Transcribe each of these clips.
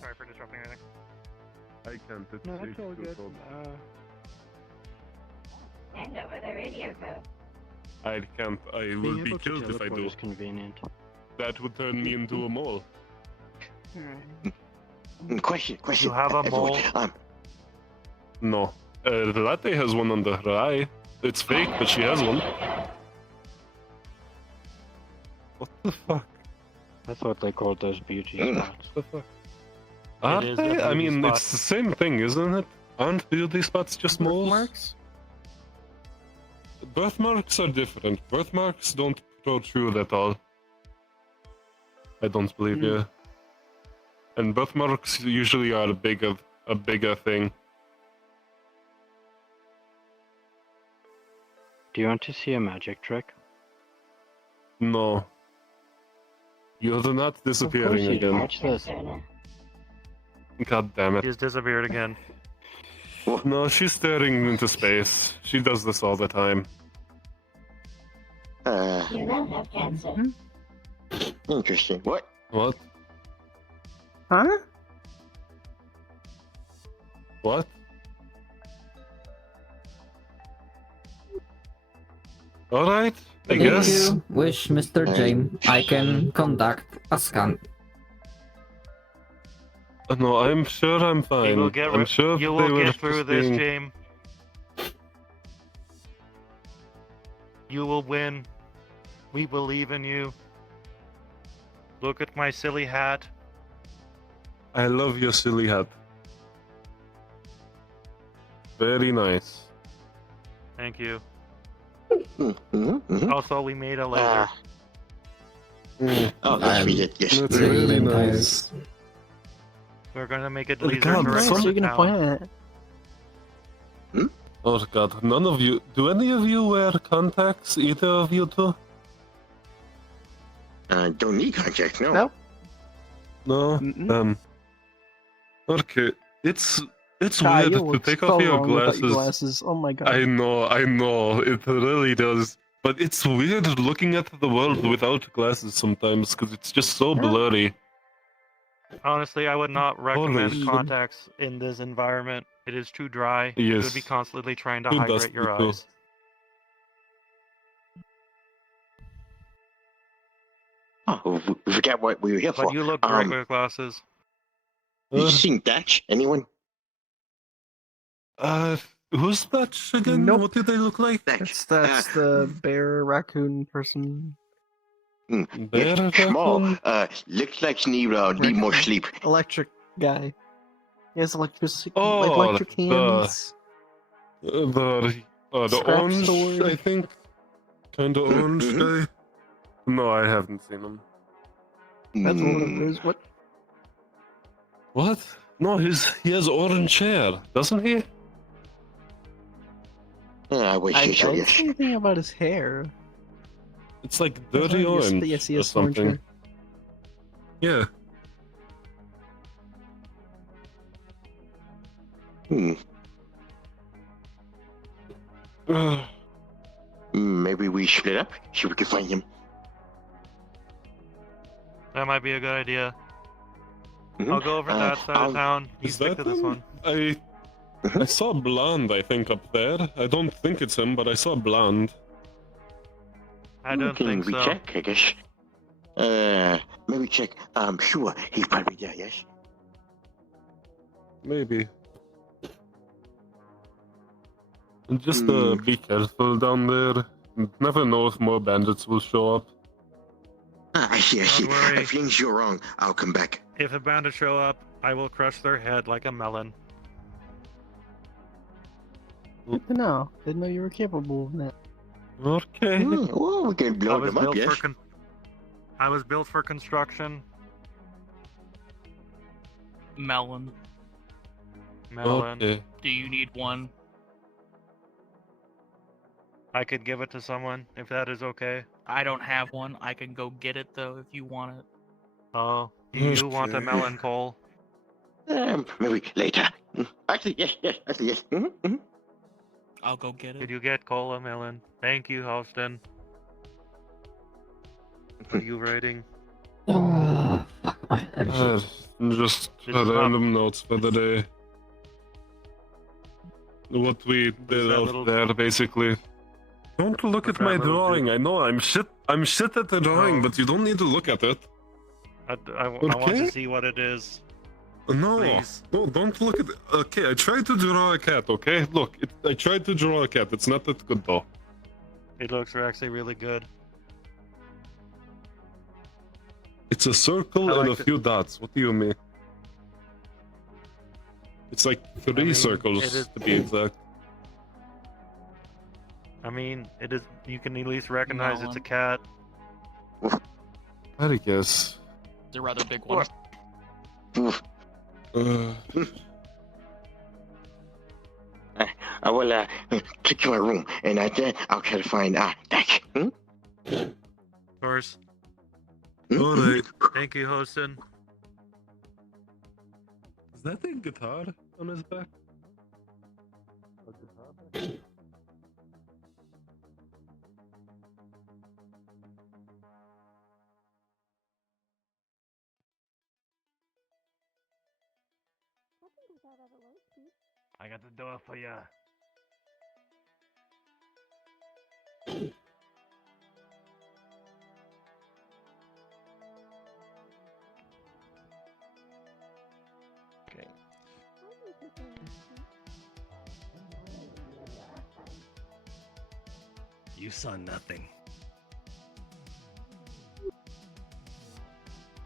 Sorry for disrupting anything. I can't. It's No, that's all good. Hand over the radio code. I can't. I will Being be able to killed if I teleport do. is convenient. That would turn me into a mole. Question. You have a everyone, mole? No. Latte has one under her eye. It's fake, but she has one. What the fuck? I thought they called those beauty spots. What the fuck? Are is they? a I beauty mean, spot. it's the same thing, isn't it? Aren't beauty spots just moles? Birthmarks? Birthmarks are different. Birthmarks don't protrude at all. I don't believe you. And birthmarks usually are a bigger thing. Do you want to see a magic trick? No. You're not Of course disappearing you do. again. Watch this. God damn it. He's disappeared again. No, she's staring into space. She does this all the time. You don't have cancer. Interesting. What? What? Huh? What? Alright, I If guess. you wish, Mr. James, I can conduct a scan. No, I'm sure I'm fine. You will get, I'm sure you they will were get through just this, being- James. You will win. We believe in you. Look at my silly hat. I love your silly hat. Very nice. Thank you. Mm-hmm. Also, we made a laser. Oh, let's read it. Yes. That's really nice. We're gonna make a Oh, laser God, direct Where from are you the gonna point town. it? Oh god, none of you. Do any of you wear contacts? Either of you two? Don't need contacts, no. Nope. No? Mm-mm. Okay. It's Kai, weird you to look take so off your wrong without glasses. Oh my god. I know, it really does. But it's weird looking at the world without glasses sometimes, because it's just so blurry. Honestly, I would not recommend shit. contacts in this environment. It is too dry. You Yes. would be constantly trying to Too hydrate dusty, your too. eyes. Oh, we forgot what we were here for. But you look great with glasses. You seen Dash? Anyone? Who's that again? Nope. What did they look like? Dash. That's the bear raccoon person. Bear Yes, small. raccoon? Looks like need more sleep. Electric guy. He has electricity, Oh, electric hands. The Scrap orange, sword. I think. Kind of orange guy. No, I haven't seen him. That's one of those. What? What? No, he has orange hair, doesn't he? I wish I you should. didn't say anything about his hair. It's like That's dirty why orange yes, he or has orange something. hair. Yeah. Maybe we split up. See if we can find him. That might be a good idea. Mhm. I'll go over to that side of town. You Is stick that to this him? one. I saw blonde, I think, up there. I don't think it's him, but I saw blonde. I don't Can think we so. check, I guess? Maybe check. Sure, he's probably there, yes? Maybe. And just be careful down there. Never know if more bandits will show up. I see. Don't worry. If things go wrong, I'll come back. If a bandit show up, I will crush their head like a melon. Good to know. Didn't know you were capable of that. Okay. Well, we can I blow was them up, built yes? for I was built for construction. Melon. Melon. Okay. Do you need one? I could give it to someone if that is okay. I don't have one. I can go get it though if you want it. Oh, you want a Okay. melon, Cole? Maybe later. Actually, yes. Actually, yes. I'll go get Did it. you get Cole a melon? Thank you, Halston. What are you writing? Oh, fuck. Just This is random notes for the day. What we did that out little- there, basically. Don't look What's at my that little drawing. I know I'm shit. I'm shit at the drawing, No. but you don't need to look at it. I want Okay. to see what it is. No, Please. no, don't look at it. Okay, I tried to draw a cat. Okay, look, I tried to draw a cat. It's not that good though. It looks actually really good. It's a circle I and like a it. few dots. What do you mean? It's like three mean, circles it is- to be exact. I mean, it is. You can at least recognize it's a Nolan. cat. I guess. It's a rather big one. I will take to my room, and then I'll try to find Dak. Of course. All right. Thank you, Hosen. Is that a guitar on his back? I got the door for ya. Okay. You saw nothing.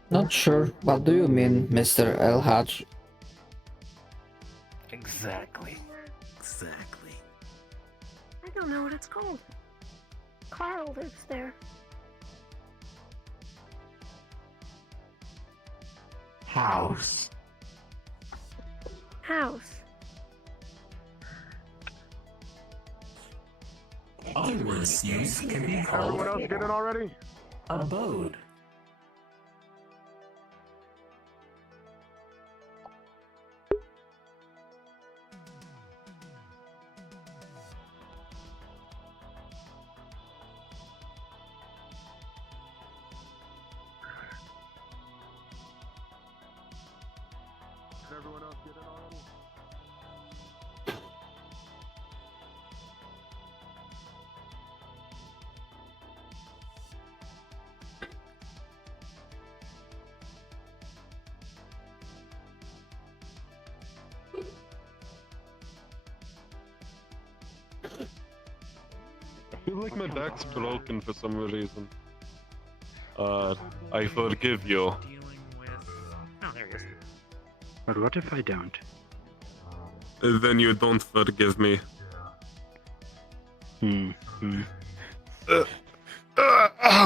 Not sure. What do you mean, Mr. El Haj? Exactly. Exactly. I don't know what it's called. Carl lives there. House. House. Other words used can be called. Everyone else get in already? Abode. Everyone else get in already? I feel like my back's broken for some reason. I forgive you. Dealing with. Oh, there he is. But what if I don't? Then you don't forgive me.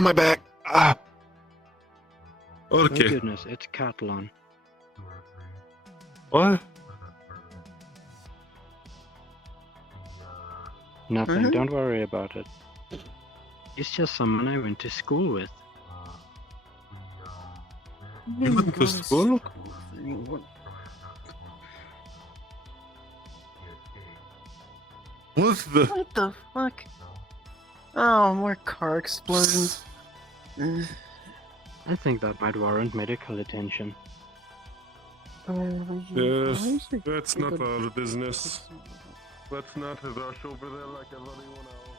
My back. Oh Okay. goodness, it's Catalan. What? Nothing, don't worry about it. It's just someone I went to school with. You went to school? What the? What the fuck? Oh, more car explosions. Ugh. I think that might warrant medical attention. Yes, that's not our business. Let's not rush over there like everyone else.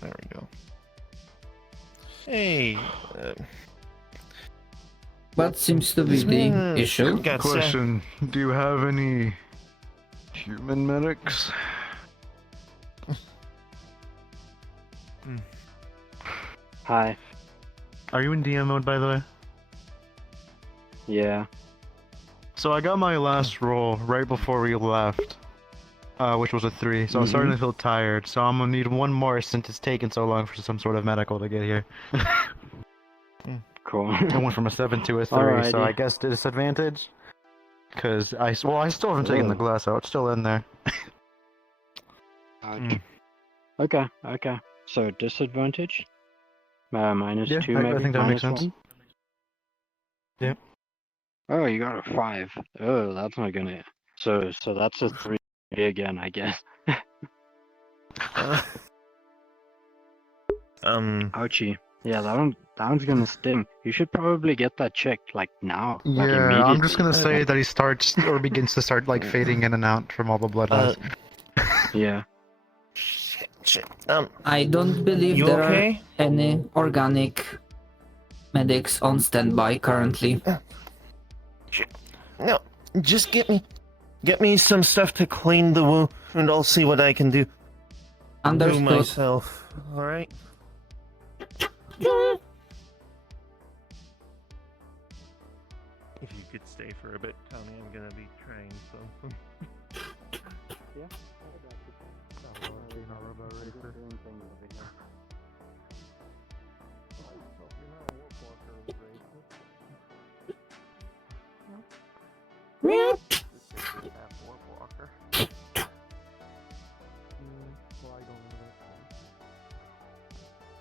There we go. Hey. What seems to be the issue? Got Question: do you have any human medics? Hi. Are you in DM mode, by the way? Yeah. So I got my last roll right before we left, which was a 3. So I'm starting to feel tired. So I'm gonna need one more since it's taken so long for some sort of medical to get here. Cool. I went from a 7 to a 3, so I Alrighty. guess disadvantage. Cause I still haven't taken the glass out. It's still in there. Ouch. Okay, okay. So disadvantage? Minus Yeah, 2 I maybe? think that makes minus sense. 1? Oh, you got a 5. Oh, that's not gonna. So that's a 3 again, I guess. Uh, Ouchie. Yeah, that one's gonna sting. You should probably get that checked, like now, like Yeah, I'm just gonna immediately. say that he starts or begins to start like fading in and out from all the blood loss. Yeah. shit. I don't believe You there okay? are any organic medics on standby currently. No, just get me some stuff to clean the wound, and I'll see what I can do. Understood. Do myself. All right. If you could stay for a bit, Tommy, I'm gonna be trying something.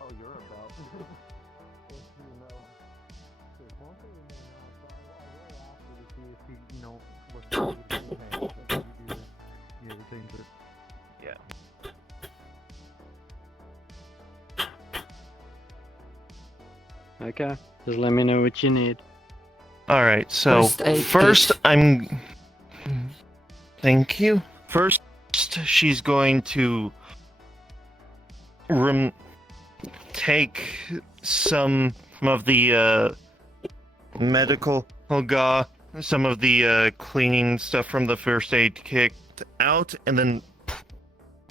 Oh, you're about. If you know. Yeah. Okay. Just let me know what you need. All right. So First aid first, kit. I'm. Thank you. First, she's going to take some of the medical some of the cleaning stuff from the first aid kit out, and then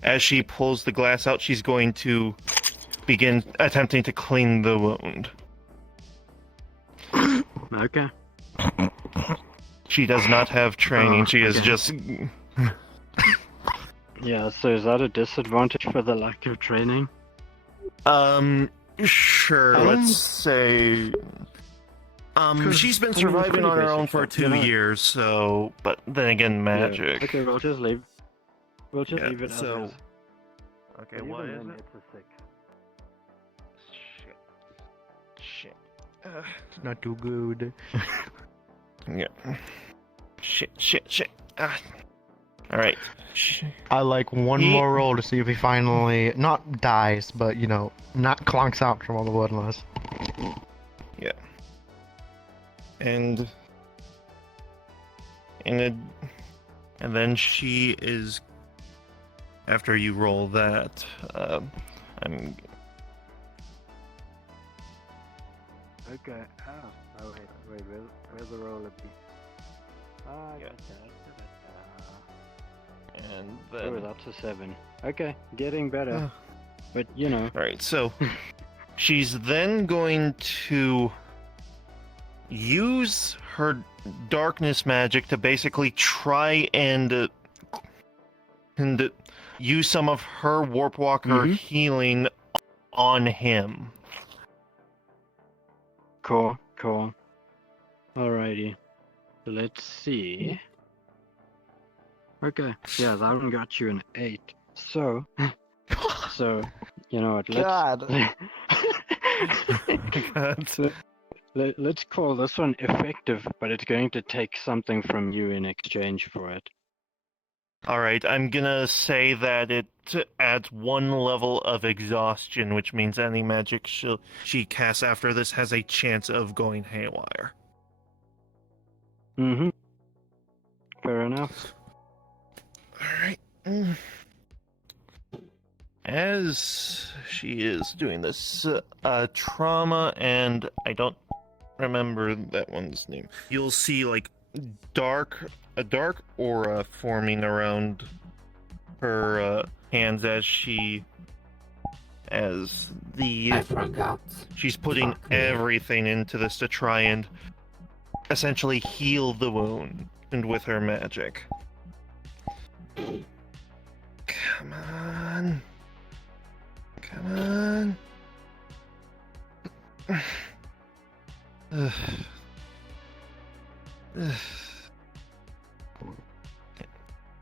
as she pulls the glass out, she's going to begin attempting to clean the wound. Okay. She does not have training. She is okay. just. Yeah, so is that a disadvantage for the lack of training? Sure. Let's say. She's been surviving on her own for 2 years, so. But then again, magic. Yeah. Okay, we'll just leave. We'll just Yeah, leave it so- as is. Okay, But what even is then, it? It's a 6. Shit. Not too good. Yeah. Shit. Alright. I like one more roll to see if he finally not dies, but you know, not clonks out from all the blood loss. Yeah. And then she is. After you roll that, I'm. Okay. Oh wait, where's the roller be? I Yeah. got that. And Oh, then. that's a 7. Okay, getting better. But you know. Alright, so she's then going to use her darkness magic to basically try and use some of her warp walker healing on him. Cool. Alrighty. So let's see. Okay. Yeah, that one got you an 8. So you know what? Let's call this one effective, but it's going to take something from you in exchange for it. Alright, I'm gonna say that it adds 1 level of exhaustion, which means any magic she casts after this has a chance of going haywire. Mm-hmm. Fair enough. Alright. As she is doing this, trauma, and I don't remember that one's name. You'll see like a dark aura forming around her hands as I forgot. she's putting everything into this to try and essentially heal the wound and with her magic. Come on.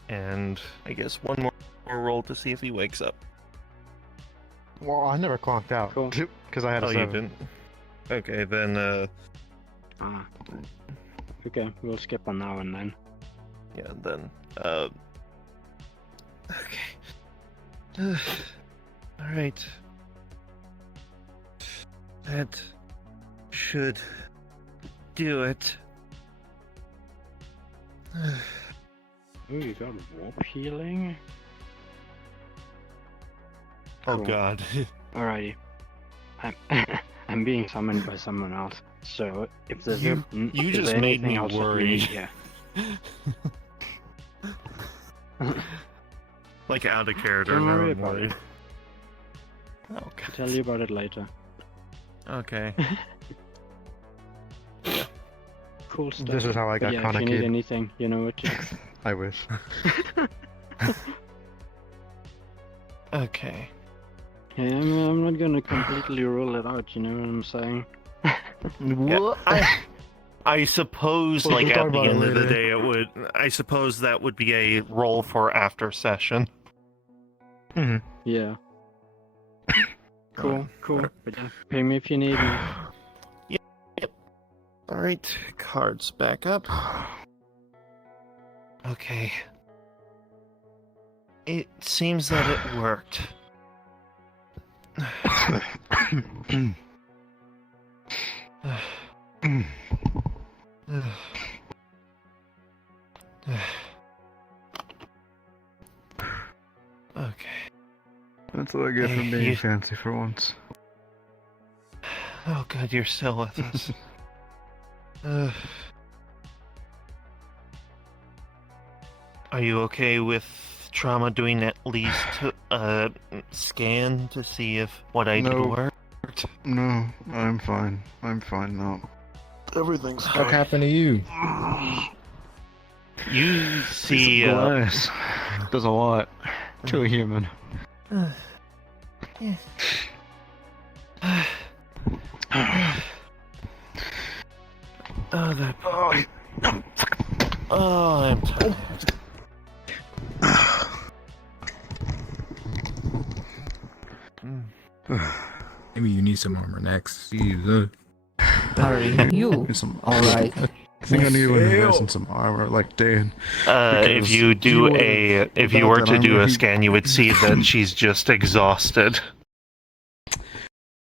And I guess one more roll to see if he wakes up. Well, I never clonked out Cool. because I had a Oh, 7. you didn't? Okay, then Okay, we'll skip on now and then. Yeah, and then okay. All right. That should do it. Oh, you got warp healing? Oh Cool. God. Alrighty. I'm being summoned by someone else. So if there's You if just there's made anything me else that you worried. need, yeah. Like out of character. Don't now worry I'm about worried. it. Oh I'll God. tell you about it later. Okay. Cool stuff. This is how I But got yeah, if you need Kaneki. anything, you know what to do. I wish. Okay. Yeah, I'm not gonna completely rule it out, you know what I'm saying? Well, I suppose, Well, like, we'll talk at the about it end of the later. day, it would. I suppose that would be a roll for after session. Yeah. Cool, cool. But yeah, pay me if you need me. All right, cards back up. Okay. It seems that it worked. Okay. That's what I get Hey, from being you- fancy for once. Oh God, you're still with us. Are you okay with Trauma doing at least a scan to see if what I did No. worked? No, I'm fine. I'm fine now. Everything's What happened to you? You see, glass does a lot to a human. Yeah. Oh, that. Oh, I'm tired. Maybe you need some armor next. Jeez, Are you? Some, Alright. I think I need to invest in some armor, like Dan. If you do if you were to do a scan, you would see that she's just exhausted.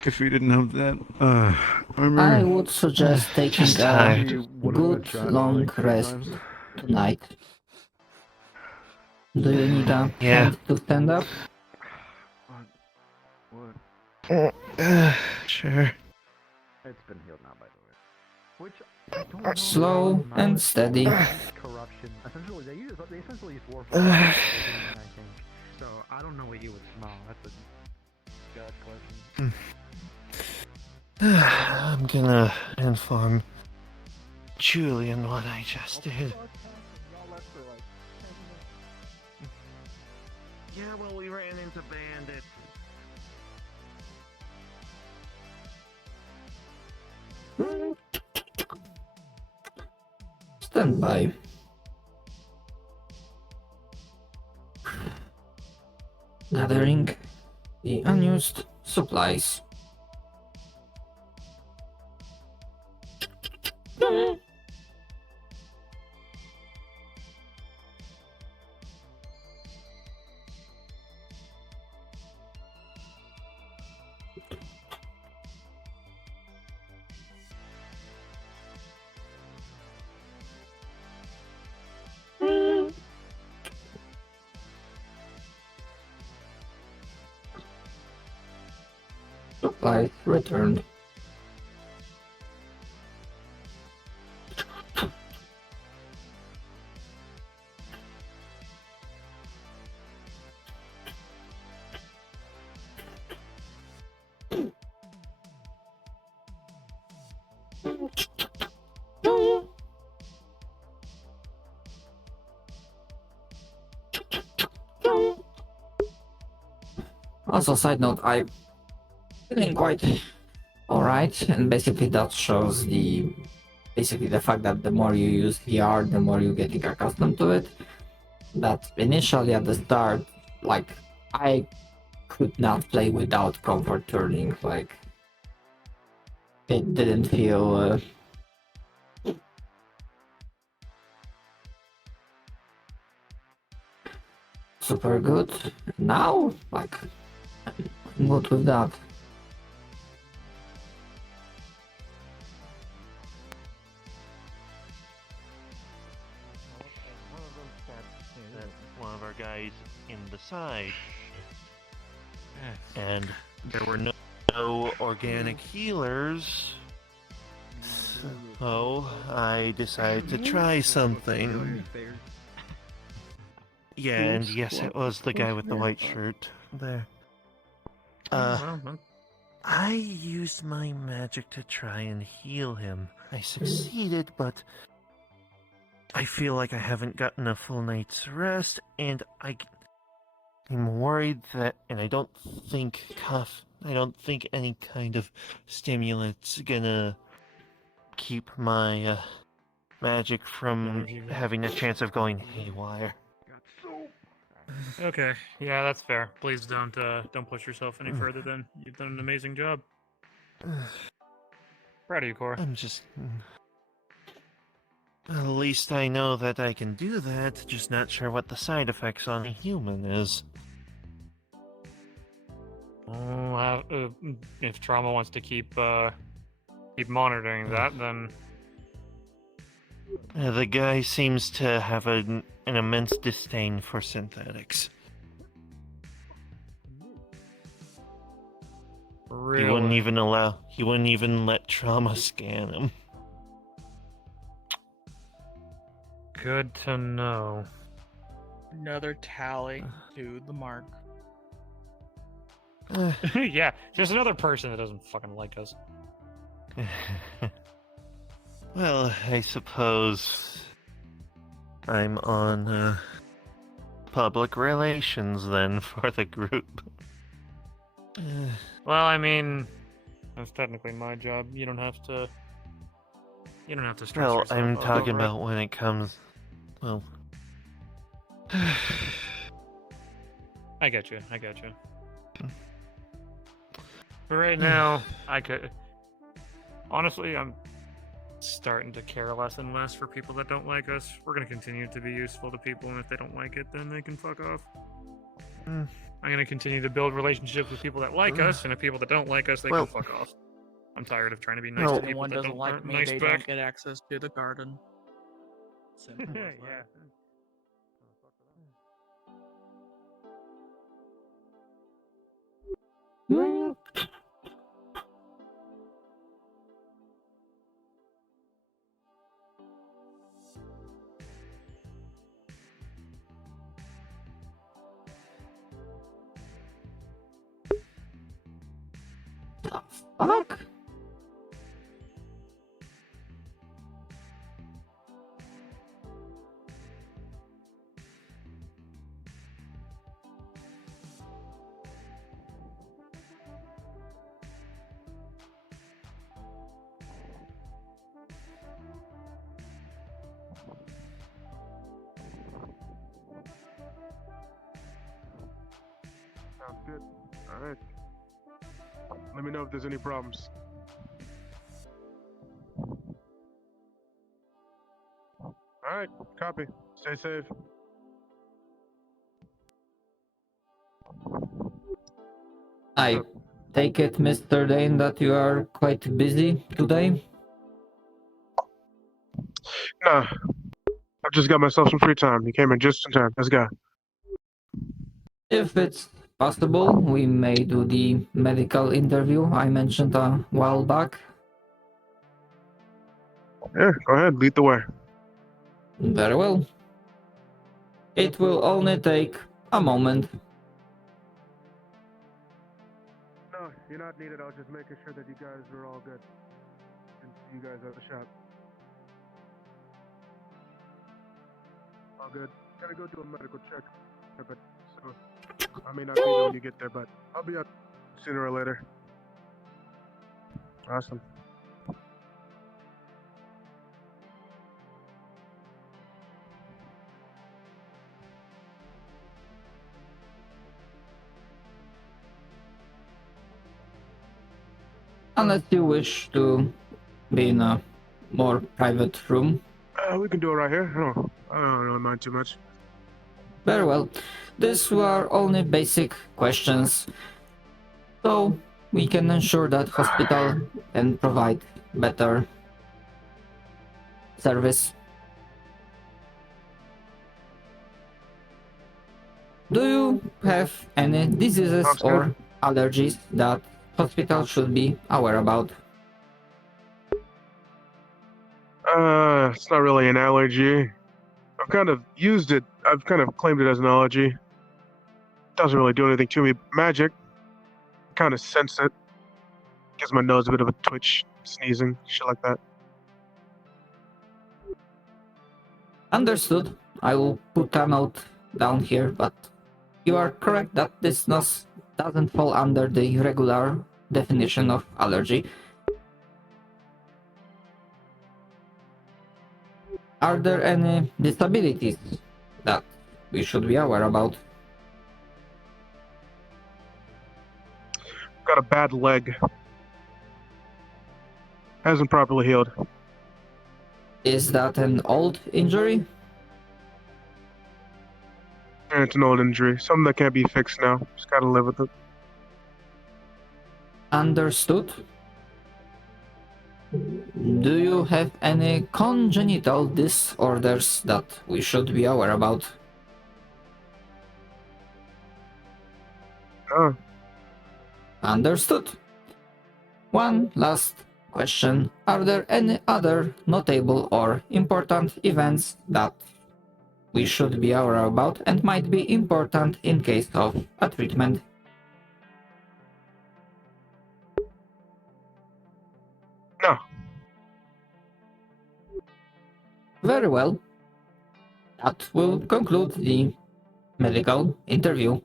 If we didn't have that, I remember. I would suggest taking Just a tired. good long rest tonight. Do you need a Yeah. hand to stand up? Sure. It's been healed now, by the way. Which I don't know Slow and steady. corruption. Essentially, they essentially use warfare. I think. So I don't know what you would smell. That's a god question. I'm gonna inform Julian what I just did. Yeah, well, we ran into bandits. Stand by. Gathering the unused supplies. Supplies returned. Also, side note, I'm feeling quite alright, and basically that shows the fact that the more you use VR, the more you're getting accustomed to it. But initially at the start, like, I could not play without comfort turning, like, it didn't feel super good. Now, like, I'm good with that. One of our guys in the side, and there were no organic healers, so I decided to try something. Yeah, and yes, it was the guy with the white shirt there. I used my magic to try and heal him. I succeeded, but I feel like I haven't gotten a full night's rest, and I'm worried that, and I don't think any kind of stimulant's gonna keep my magic from having a chance of going haywire. Okay, yeah, that's fair. Please don't push yourself any further. Then you've done an amazing job. Proud of you, Cora. I'm just. At least I know that I can do that. Just not sure what the side effects on a human is. If Trauma wants to keep monitoring that, then The guy seems to have an immense disdain for synthetics. Really? He wouldn't even let Trauma scan him. Good to know. Another tally to the mark. Yeah, just another person that doesn't fucking like us. Well, I suppose I'm on public relations then for the group. Well, I mean, that's technically my job. You don't have to stress Well, yourself I'm out talking over it. about when it comes. Well, I get you. But right now, honestly, I'm starting to care less and less for people that don't like us. We're gonna continue to be useful to people, and if they don't like it, then they can fuck off. I'm gonna continue to build relationships with people that like us, and if people that don't like us, they can fuck off. I'm tired of trying to be nice to If people one that doesn't don't like aren't me, nice they back. don't get access to the garden. Simple as that. Yeah. Fuck? Sounds good. All right. Let me know if there's any problems. All right. Copy. Stay safe. I take it, Mr. Dane, that you are quite busy today? Nah. I've just got myself some free time. You came in just in time. Let's go. If it's possible, we may do the medical interview I mentioned a while back. Yeah, go ahead. Lead the way. Very well. It will only take a moment. No, you're not needed. I was just making sure that you guys were all good. And see you guys at the shop. All good. Gotta go do a medical check. But so I may not be there when you get there, but I'll be out sooner or later. Awesome. Unless you wish to be in a more private room. We can do it right here. I don't really mind too much. Very well. These were only basic questions, so we can ensure that hospital can provide better service. Do you have any diseases or allergies that hospital should be aware about? It's not really an allergy. I've kind of used it. I've kind of claimed it as an allergy. Doesn't really do anything to me. Magic, kind of sense it. Gives my nose a bit of a twitch, sneezing, shit like that. Understood. I will put a note down here, but you are correct that this doesn't fall under the regular definition of allergy. Are there any disabilities that we should be aware about? Got a bad leg. Hasn't properly healed. Is that an old injury? And it's an old injury. Something that can't be fixed now. Just gotta live with it. Understood. Do you have any congenital disorders that we should be aware about? No. Understood. One last question. Are there any other notable or important events that we should be aware about and might be important in case of a treatment? No. Very well. That will conclude the medical interview.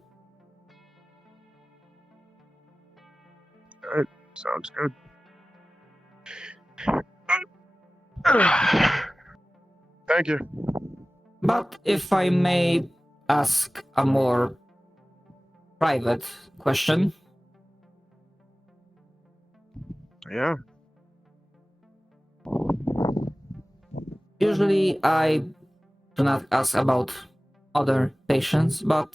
Alright, sounds good. Thank you. But if I may ask a more private question. Yeah. Usually I do not ask about other patients, but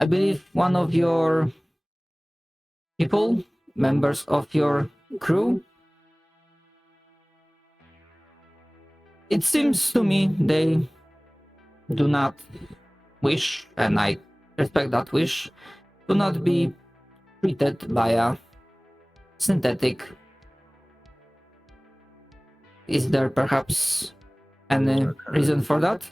I believe one of your people, members of your crew, it seems to me they do not wish, and I respect that wish, to not be treated by a synthetic. Is there perhaps any reason for that?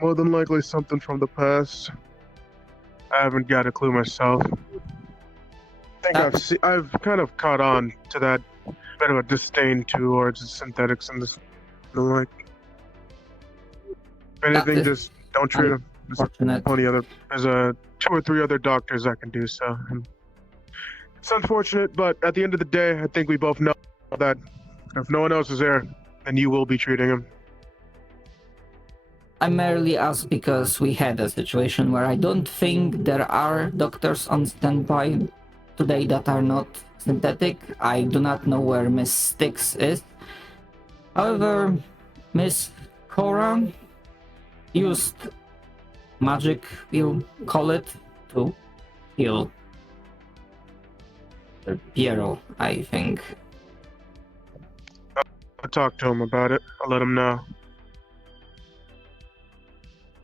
More than likely something from the past. I haven't got a clue myself. I think I've kind of caught on to that bit of a disdain towards synthetics and this the like. If anything, just don't treat them. There's 2 or 3 other doctors that can do so. And it's unfortunate, but at the end of the day, I think we both know that if no one else is there, then you will be treating him. I merely ask because we had a situation where I don't think there are doctors on standby today that are not synthetic. I do not know where Miss Styx is. However, Miss Cora used magic, we'll call it, to heal Piero, I think. I'll talk to him about it. I'll let him know.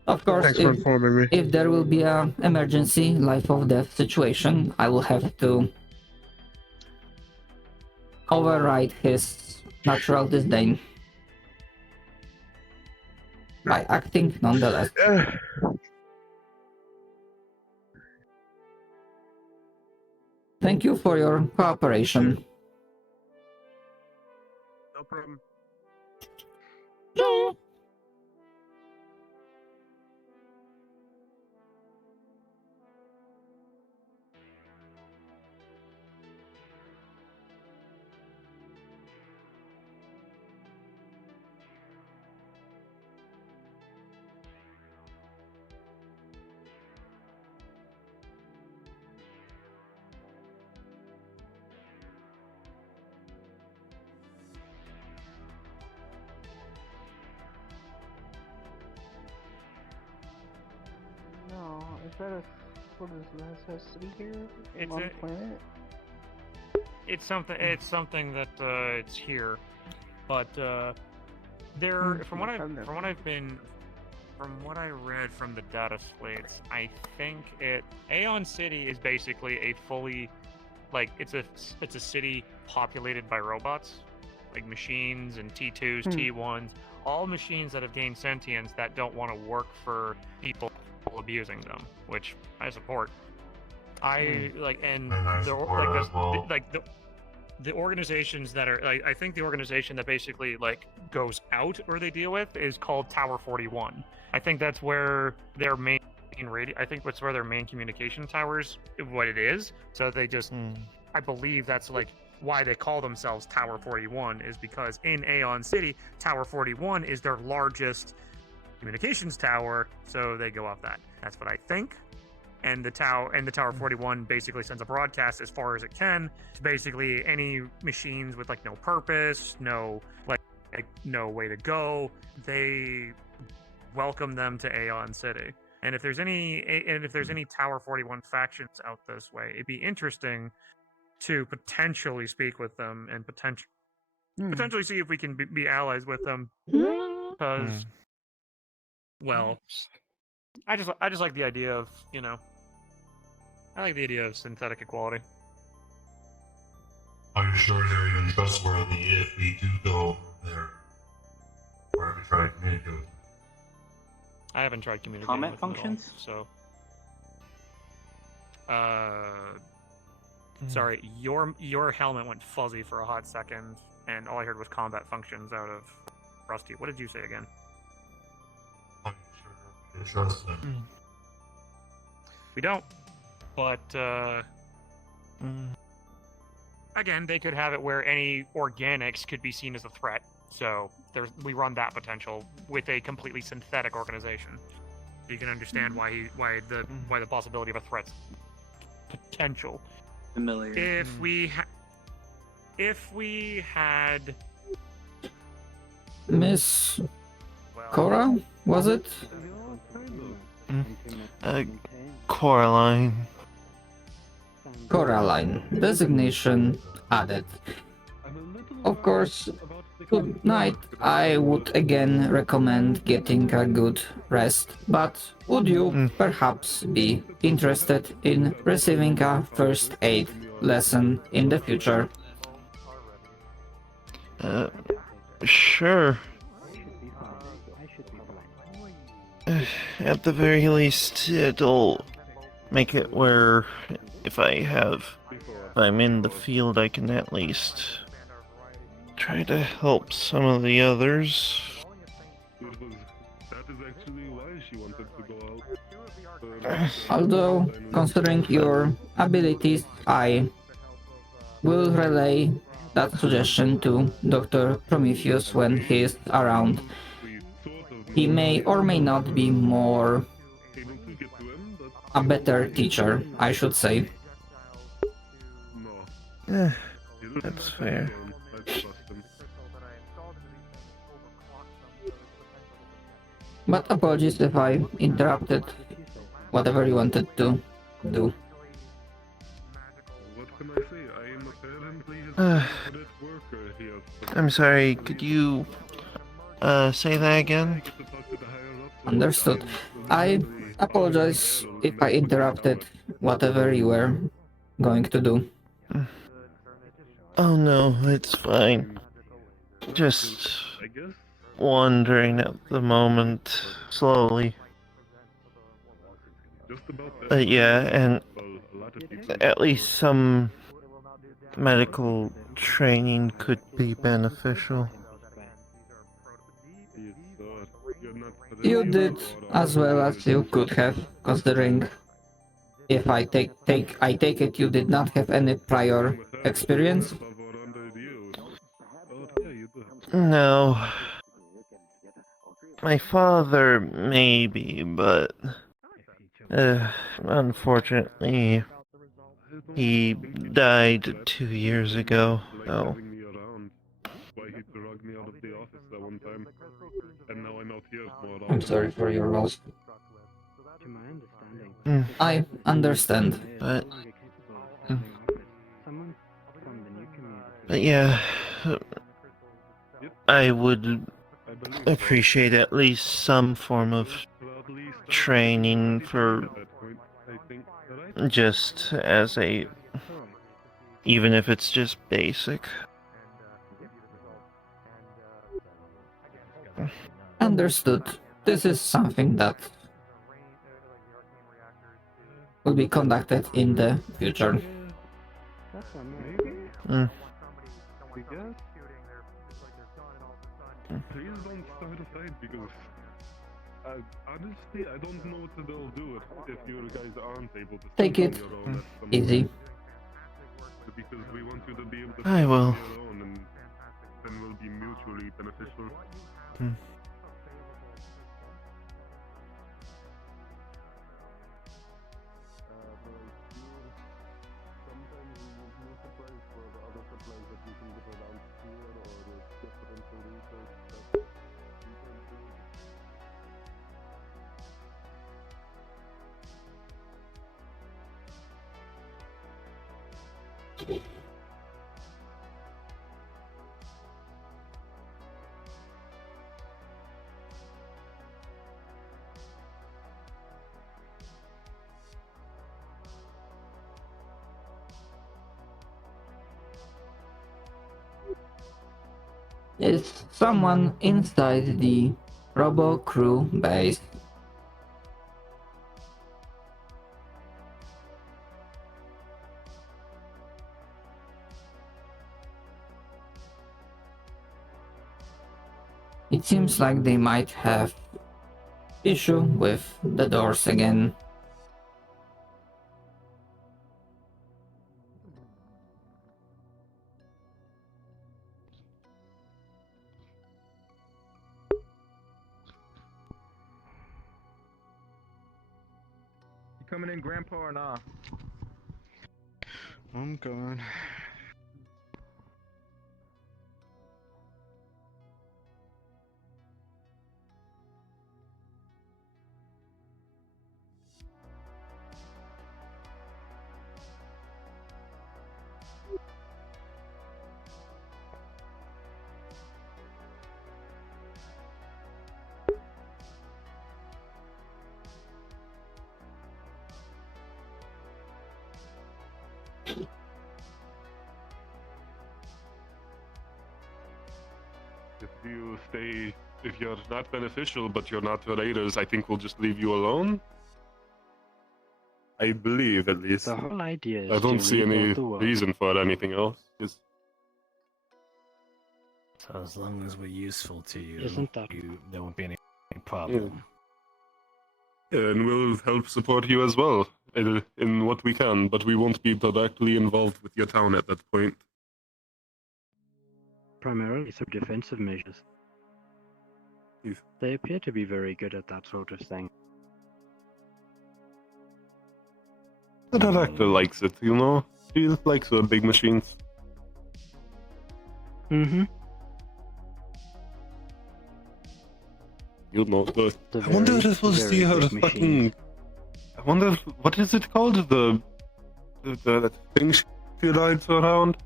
Of course, Thanks for informing me. If there will be an emergency, life or death situation, I will have to override his natural disdain by acting nonetheless. Thank you for your cooperation. No problem. what is NASA city here? It's on a- planet? It's something that it's here, but there. From what I read from the data slates, I think Aeon City is basically a fully, like it's a city populated by robots, like machines and T2s, T1s, all machines that have gained sentience that don't want to work for people abusing them, which I support. I like, and the organizations that are like, I think the organization that basically like goes out or they deal with is called Tower 41. I think that's where their main radio. I think that's where their main communication towers. What it is. So they just. I believe that's like why they call themselves Tower 41 is because in Aeon City, Tower 41 is their largest communications tower. So they go off that. That's what I think. And the Tower 41 basically sends a broadcast as far as it can to basically any machines with like no purpose, no no way to go. They welcome them to Aeon City. And if there's any Tower 41 factions out this way, it'd be interesting to potentially speak with them and potentially see if we can be allies with them. Because, well, I just like the idea of, I like the idea of synthetic equality. Are you sure they're even trustworthy if we do go there? Or have you tried communicating with them? I haven't tried communicating Comment with them at all, functions? so. Sorry, your helmet went fuzzy for a hot second, and all I heard was combat functions out of Rusty. What did you say again? Are you sure they trust them? We don't, but again, they could have it where any organics could be seen as a threat. So we run that potential with a completely synthetic organization. You can understand why the possibility of a threat's potential. Familiar. If we had Miss Cora, was it? Coraline. Coraline. Designation added. Of course, tonight I would again recommend getting a good rest, but would you perhaps be interested in receiving a first aid lesson in the future? Sure. At the very least, it'll make it where if I'm in the field, I can at least try to help some of the others. That is actually why she wanted to go out. Although, considering your abilities, I will relay that suggestion to Dr. Prometheus when he is around. He may or may not be a better teacher, I should say. That's fair. But apologies if I interrupted whatever you wanted to do. What can I say? I am apparently his favorite worker here. I'm sorry, could you say that again? Understood. I apologize if I interrupted whatever you were going to do. Oh no, it's fine. Just wandering at the moment, slowly. But yeah, and at least some medical training could be beneficial. You did as well as you could have, considering if I take it you did not have any prior experience. No. My father, maybe, but unfortunately, he died 2 years ago. So. I'm sorry for your loss. I understand. But yeah, I would appreciate at least some form of training for just as a, even if it's just basic. Understood. This is something that will be conducted in the future. Mm. Please don't start a fight because honestly, I don't know what they'll do if you guys aren't able to Take it easy. Because we want you to be able to I will. stay alone and then will be mutually beneficial. Is someone inside the Robo Crew base? It seems like they might have issue with the doors again. You coming in, Grandpa, or not? I'm going. If you stay, if you're not beneficial but you're not raiders, I think we'll just leave you alone. I believe, at least. The whole idea is I don't to see any rebuild the world. reason for anything else. So as long as we're useful to you, Isn't that- there won't be any problem. Yeah, and we'll help support you as well in what we can, but we won't be directly involved with your town at that point. Primarily through defensive measures. They appear to be very good at that sort of thing. The director likes it, you know? She likes her big machines. Mm-hmm. You know, The I wonder very, if we'll very see her big fucking... machines. I wonder, what is it called? The thing she rides around?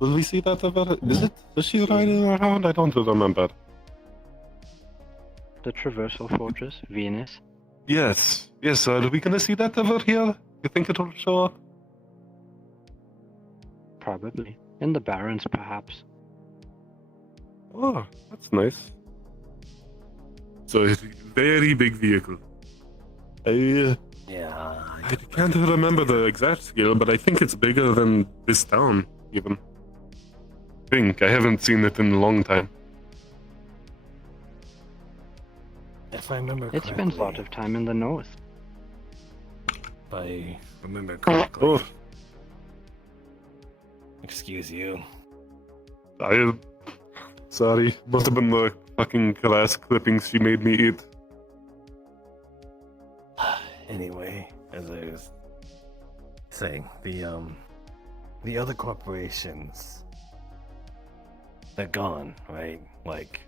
Will we see that ever? Is it? Does she ride it around? I don't remember. The Traversal Fortress, Venus. Yes. Yes, are we gonna see that ever here? You think it'll show up? Probably. In the Barrens, perhaps. Oh, that's nice. So it's a very big vehicle. I can't remember the exact scale, but I think it's bigger than this town, even. I haven't seen it in a long time. If I remember It correctly, spends a lot of time in the north. if I remember correctly. Oh, Excuse you. Sorry, must have been the fucking glass clippings she made me eat. Anyway, as I was saying, the other corporations, they're gone, right? Like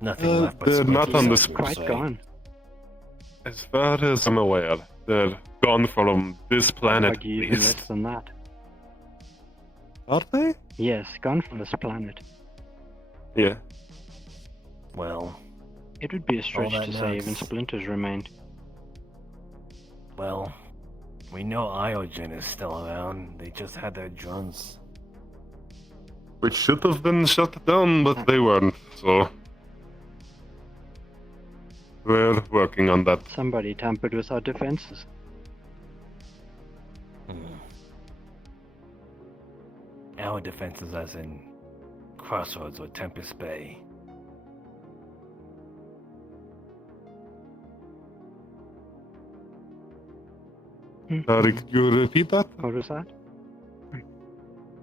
nothing left but they're not on the smoke. Quite gone. As far as I'm aware, They're gone from this planet, Argue at even least. less than that. Are they? Yes, gone from this planet. Yeah. Well, It would be a stretch that to say even nuts. splinters remained. well, we know Iogen is still around. They just had their drones. Which should have been shut down, but they weren't, so. We're working on that. Somebody tampered with our defenses. Our defenses, as in Crossroads or Tempest Bay. Could you repeat that? What was that?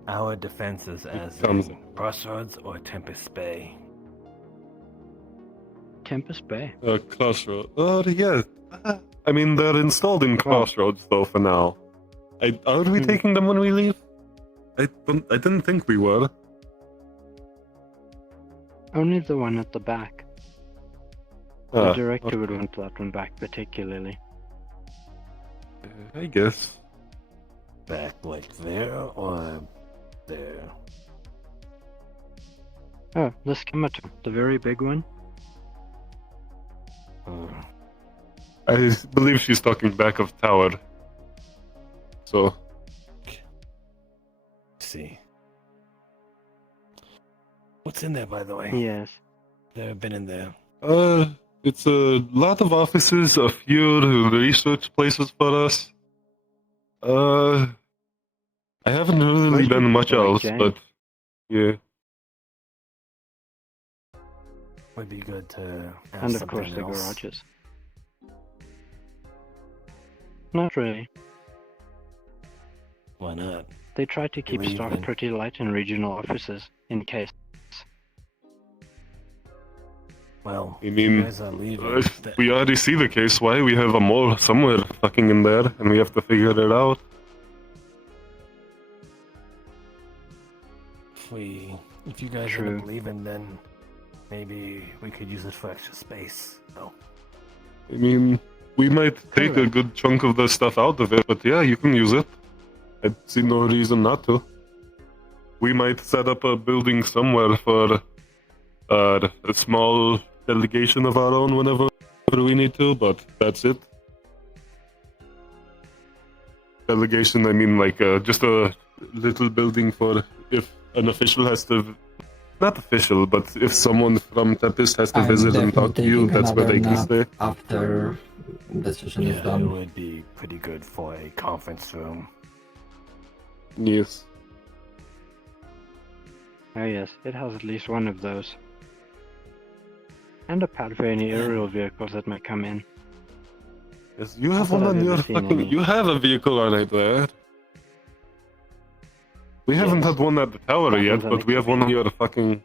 Our defenses, as comes- in Crossroads or Tempest Bay. Tempest Bay. Crossroads. Yeah. I mean, they're installed in Crossroads, though, for now. Are we taking them when we leave? I didn't think we were. Only the one at the back. The Ah, director would okay. want that one back particularly. I guess. Back like there or there? Oh, the scimitar, the very big one. I believe she's talking back of tower. So. See. What's in there, by the way? Yes. Never been in there. It's a lot of offices, a few research places for us. I haven't really Most done people much like else, Jane. but yeah. Would be good to have And of course something the else. garages. Not really. Why not? They try to keep Believe staff in- pretty light in regional offices, in case. Well, I mean, you guys are leaving. if we already see the case. Why we have a mole somewhere fucking in there, and we have to figure it out. If you guys True. end up leaving, then maybe we could use it for extra space. Oh, I mean, we might take a good chunk of the stuff out of it, but yeah, you can use it. I see no reason not to. We might set up a building somewhere for a small delegation of our own whenever we need to, but that's it. Delegation, I mean like just a little building for if an official has to... Not official, but if someone from Tempest has to I'm visit and talk to you, definitely that's where taking they can another stay. nap after the session is yeah, it done. would be pretty good for a conference room. Yes. Oh yes, it has at least one of those. And a pad for any aerial vehicles that might come in. Yes, you have Not one that on I've your ever seen fucking... any. You have a vehicle on it there. We haven't had one at the tower That yet, one's but we have one on your fucking...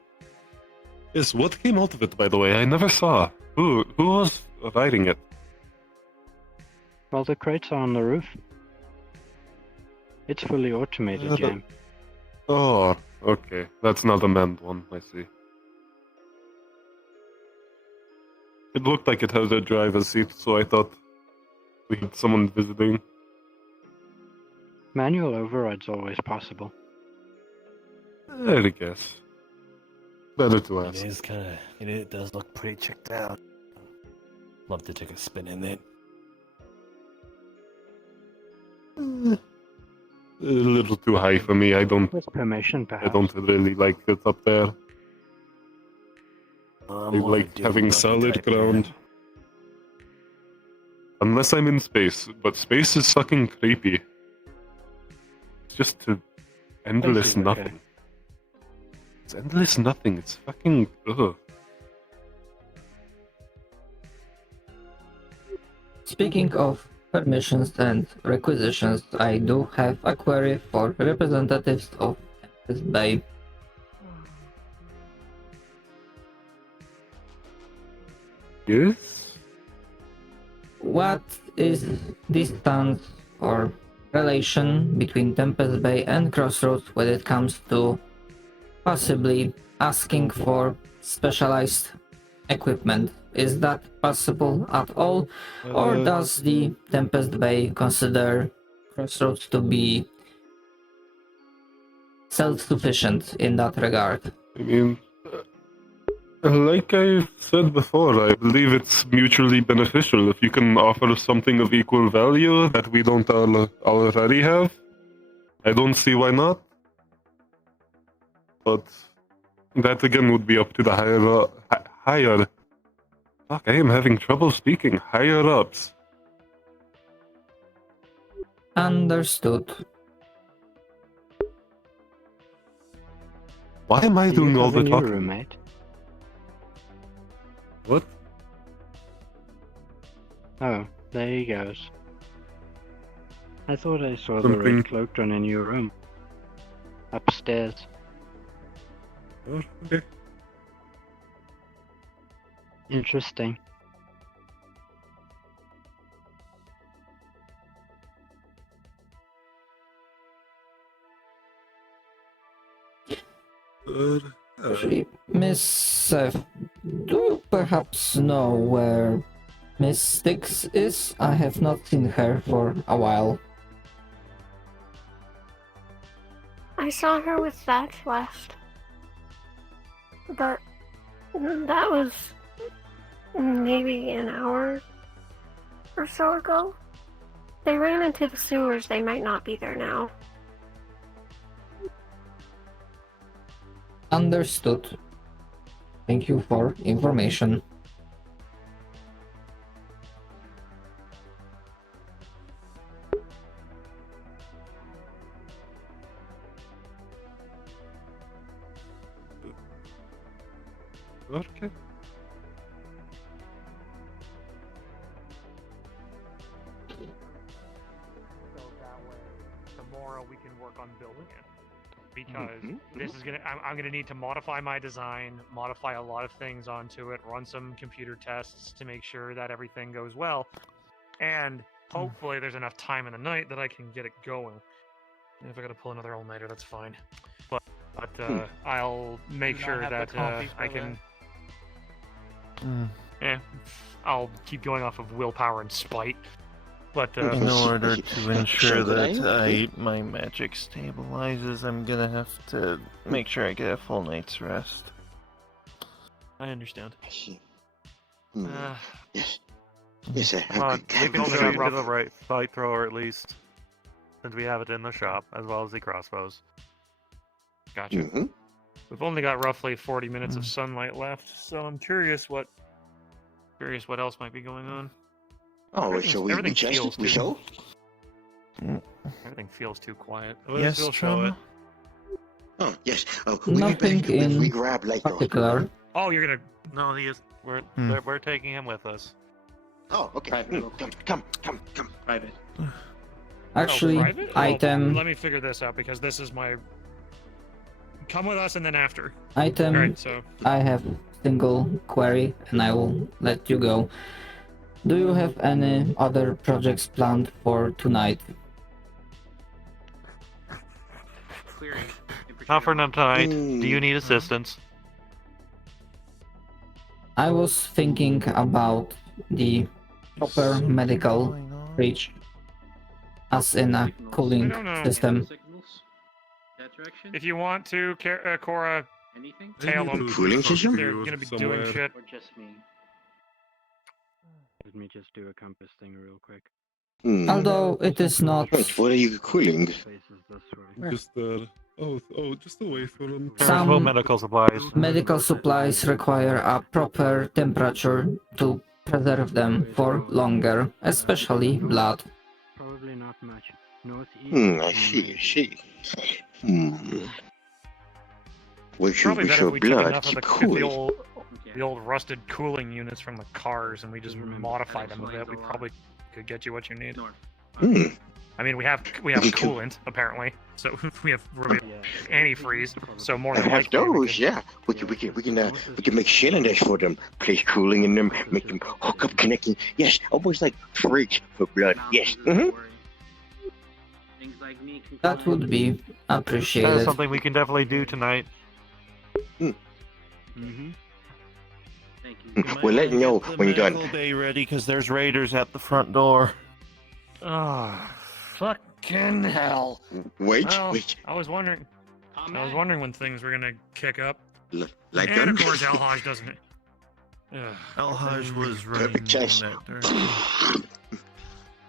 Yes, what came out of it, by the way? I never saw. Who was riding it? Well, the crates are on the roof. It's fully automated, Uh, Jam. Oh, okay. That's not a manned one, I see. It looked like it had a driver's seat, so I thought we had someone visiting. Manual override's always possible. I guess. Better to ask. It is kind of. It does look pretty checked out. Love to take a spin in it. A little too high for me. I don't With permission, I perhaps. don't really like it up there. I'm I more like of a having dune solid type man. ground. Unless I'm in space, but space is fucking creepy. It's just endless Space is okay. nothing. It's endless nothing. It's fucking ugh. Speaking of permissions and requisitions, I do have a query for representatives of Tempest Bay. Yes? What is distance or relation between Tempest Bay and Crossroads when it comes to possibly asking for specialized equipment Is that possible at all? Or does the Tempest Bay consider Crossroads to be self-sufficient in that regard? I mean, like I said before, I believe it's mutually beneficial. If you can offer something of equal value that we don't already have, I don't see why not. But that again would be up to the higher. Fuck, I am having trouble speaking. Higher ups. Understood. Why am I Do doing you all have a the new talking? roommate? What? Oh, there he goes. I thought I saw the Something- red cloaked one in your room. Upstairs. Oh, okay. Interesting. Actually, Miss Seth, do you perhaps know where Miss Styx is? I have not seen her for a while. I saw her with Thatch last. But that was maybe an hour or so ago. They ran into the sewers. They might not be there now. Understood. Thank you for information. Okay. So that way, tomorrow we can work on building it. Because this is I'm gonna need to modify my design, modify a lot of things onto it, run some computer tests to make sure that everything goes well, and hopefully there's enough time in the night that I can get it going. If I gotta pull another all-nighter, that's fine. But I'll make sure that I can. Yeah, I'll keep going off of willpower and spite. But in order to ensure that my magic stabilizes, I'm gonna have to make sure I get a full night's rest. I understand. Yes. Yes, I Come on, we can only shoot got you rough- the right fight thrower at least, since we have it in the shop, as well as the crossbows. Gotcha. We've only got roughly 40 minutes of sunlight left, so I'm curious what else might be going on. Oh, shall we Everything just feels we too- show? Everything feels too quiet. Yes, we'll show it. Oh yes. Oh, Nothing in we grab like particular. Oh, you're gonna. No, he is. We're taking him with us. Oh, okay. Come. Private. Actually, private? item, Let me figure this out because this is my. Come with us and then after. item, Alright, so. I have single query and I will let you go. Do you have any other projects planned for tonight? Not for tonight. Do you need assistance? I was thinking about the proper medical reach as in a cooling I don't know. system. If you want to, Cora, tail them. Cooling system? They're gonna be somewhere. doing shit. Or just me. Let me just do a compass thing real quick. Although it is not Wait, what are you cooling? Faces this way. Just just away from them. Some medical supplies. medical supplies require a proper temperature to preserve them for longer, especially blood. Probably not much. Northeast. I see. We should Probably be better sure if we took blood enough of keep the cool. the old rusted cooling units from the cars and we just modify them a bit. We probably could get you what you need. I mean, we have coolant apparently, so we have antifreeze. So more I than have likely, we those, could- yeah. We can make cylinders for them. Place cooling in them, make them hook up, connecting. Yes, almost like fridge for blood. Yes. That would be That is appreciated. something we can definitely do tonight. We'll let you know when you're done. Medical bay ready, because there's raiders at the front door. Oh, fucking hell. Wait, Well, wait. I was wondering when things were gonna kick up. Like and them? of course, Alhaj doesn't it? Alhaj was running in chest. that direction.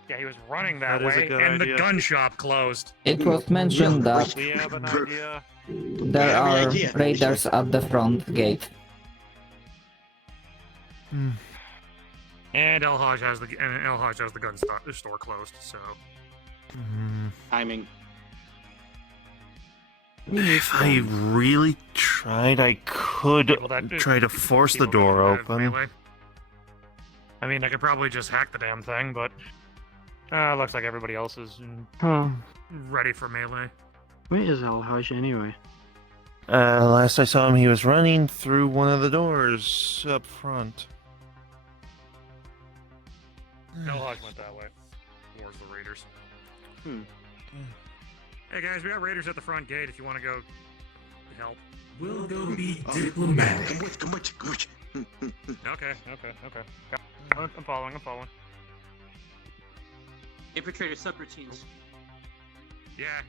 Yeah, he was running that, That is a way, good and idea. the gun shop closed. It was mentioned that We have an idea. there are raiders at the front gate. And Alhaj has the gun store closed. So Timing. If I really tried, I could try to force the door open. I mean, I could probably just hack the damn thing, but looks like everybody else is ready for melee. Where is Alhaj anyway? Last I saw him, he was running through one of the doors up front. Alhaj went that way towards the raiders. Hey guys, we got raiders at the front gate. If you want to go help, We'll go be diplomatic. Come with. Okay. I'm following. Infiltrator subroutines. Yeah.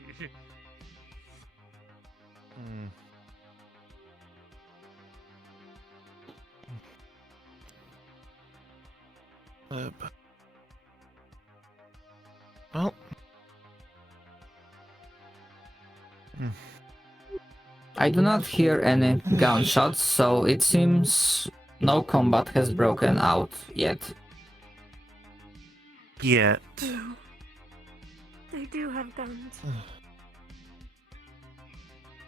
Well. I do not hear any gunshots, so it seems no combat has broken out yet. Yet. They do have guns.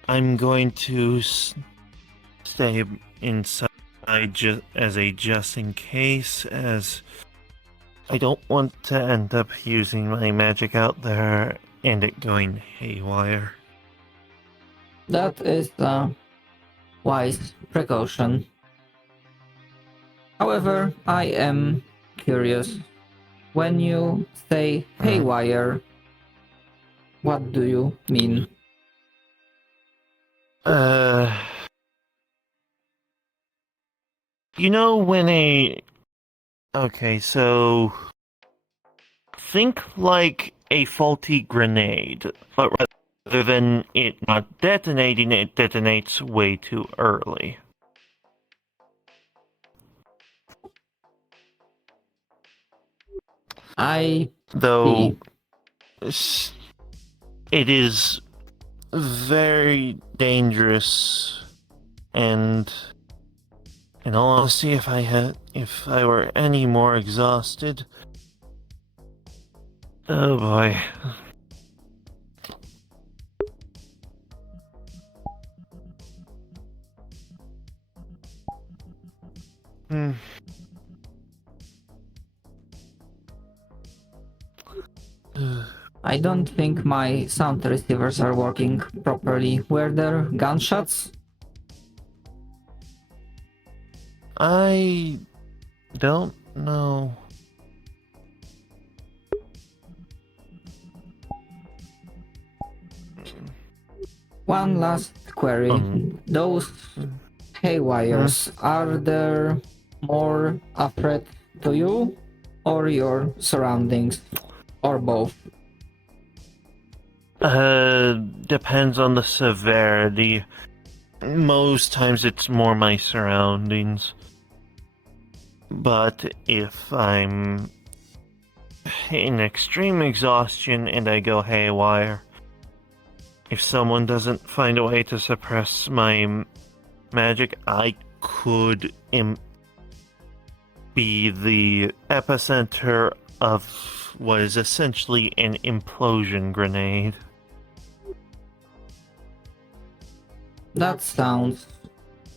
I'm going to stay inside just in case, as I don't want to end up using my magic out there and it going haywire. That is a wise precaution. However, I am curious. When you say haywire, what do you mean? You know when okay, so think like a faulty grenade, but rather than it not detonating, it detonates way too early. Though it is very dangerous, and in all honesty, if I were any more exhausted, oh boy. I don't think my sound receivers are working properly. Were there gunshots? I don't know. One last query. Those haywires, are there more a threat to you or your surroundings? Or both? Depends on the severity. Most times it's more my surroundings. But if I'm in extreme exhaustion and I go haywire, if someone doesn't find a way to suppress my magic, I could be the epicenter of what is essentially an implosion grenade. That sounds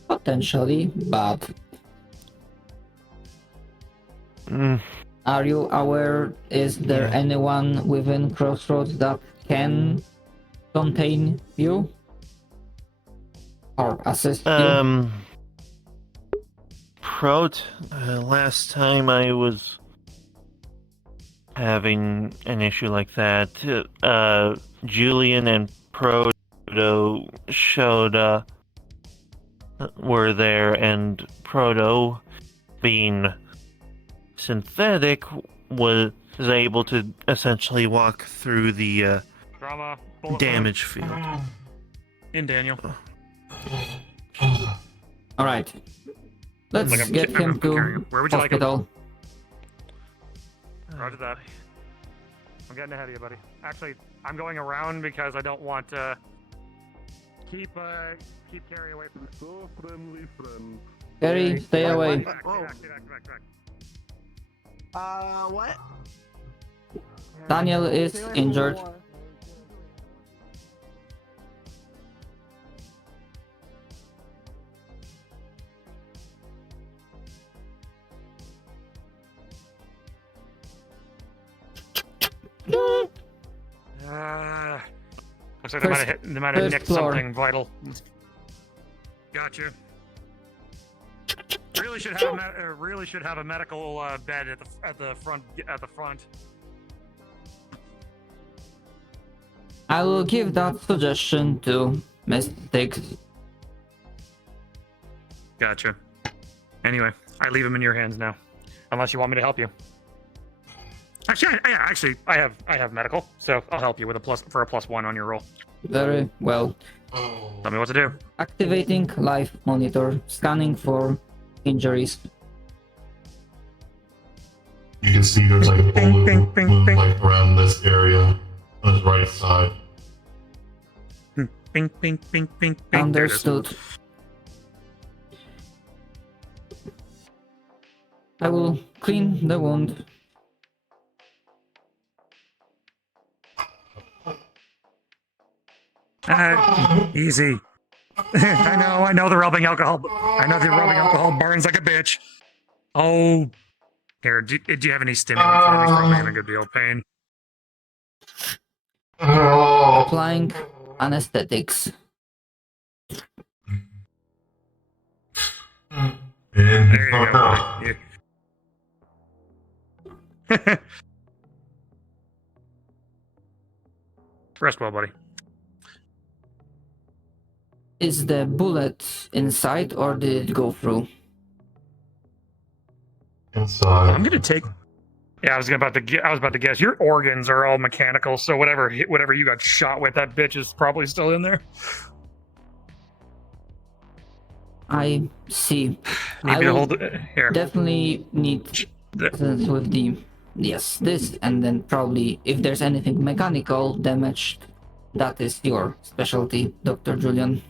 potentially bad. Are you aware, is there anyone within Crossroads that can contain you? Or assist you? Last time I was having an issue like that, Julian and Proto were there, and Proto being synthetic, was able to essentially walk through the Drama. Bullet damage field. In Daniel. All right. Let's Like I'm get ca- I'm him carrying to him. Where would you like him? hospital. Roger that. I'm getting ahead of you, buddy. Actually, I'm going around because I don't want to keep Carrie away from it. So friendly friend. Gary, stay away. Back. What? Daniel is injured. Looks like they might have nicked floor. something vital. Gotcha. Really should have a medical bed at the front. I will give that suggestion to Miss Diggs. Gotcha. Anyway, I leave him in your hands now, unless you want me to help you. Actually, I have medical, so I'll help you with a +1 on your roll. Very well. Tell me what to do. Activating life monitor, scanning for injuries. You can see there's like a bullet wound like around this area on his right side. Bing, bing, bing, bing, bing. Understood. I will clean the wound. Easy. I know the rubbing alcohol. I know the rubbing alcohol burns like a bitch. Oh, here. Do you have any stimulant for me? It's probably gonna give you a pain. Applying anesthetics. And There he's you knocked go. out. Yeah. Rest well, buddy. Is the bullet inside or did it go through? Inside. I'm gonna take. Yeah, I was about to guess. Your organs are all mechanical, so whatever you got shot with, that bitch is probably still in there. I see. Need I me to will hold it here. definitely need with the this, and then probably if there's anything mechanical damaged, that is your specialty, Dr. Julian.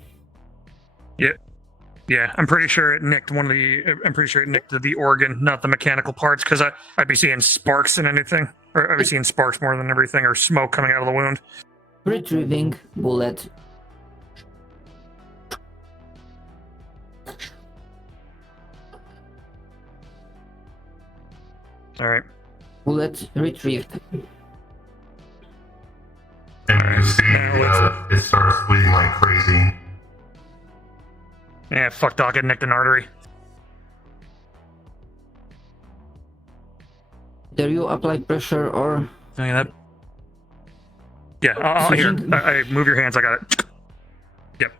Yeah, I'm pretty sure it nicked the organ, not the mechanical parts, because I'd be seeing sparks and anything, or I'd be seeing sparks more than everything, or smoke coming out of the wound. Retrieving bullet. All right. Bullet retrieved. And you see it starts bleeding like crazy. Yeah, fuck Doc, it nicked an artery. Dare you apply pressure or? Look at that. Yeah, I'll here. I move your hands. I got it. Yep.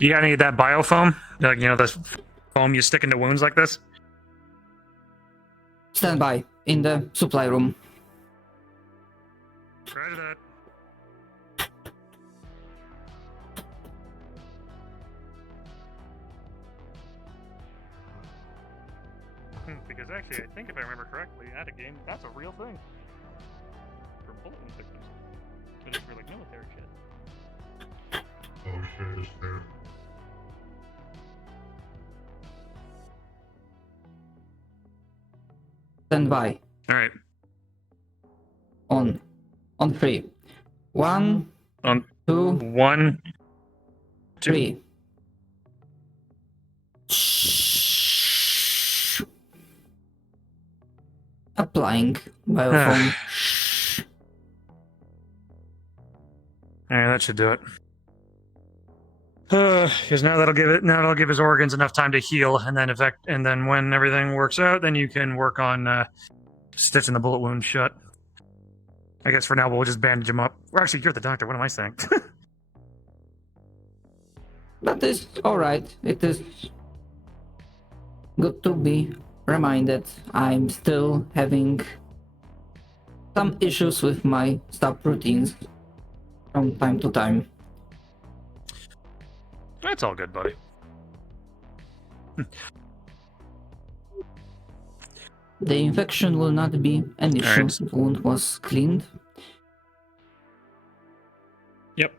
You got any of that biofoam? Like, this foam you stick into wounds like this? Stand by in the supply room. Roger that. Because actually, I think if I remember correctly, at a game, that's a real thing. For bullet wound victims. But it's for like military shit. Oh shit, it's there. Stand by. Alright. On 3. 1. On 2. 1. 3. Applying biofoam. Alright, that should do it. Because now that'll give his organs enough time to heal, and then when everything works out, then you can work on stitching the bullet wound shut. I guess for now we'll just bandage him up. Or actually, you're the doctor. What am I saying? That is alright. It is good to be reminded. I'm still having some issues with my stop routines from time to time. That's all good, buddy. The infection will not be an issue. Alright. The wound was cleaned. Yep.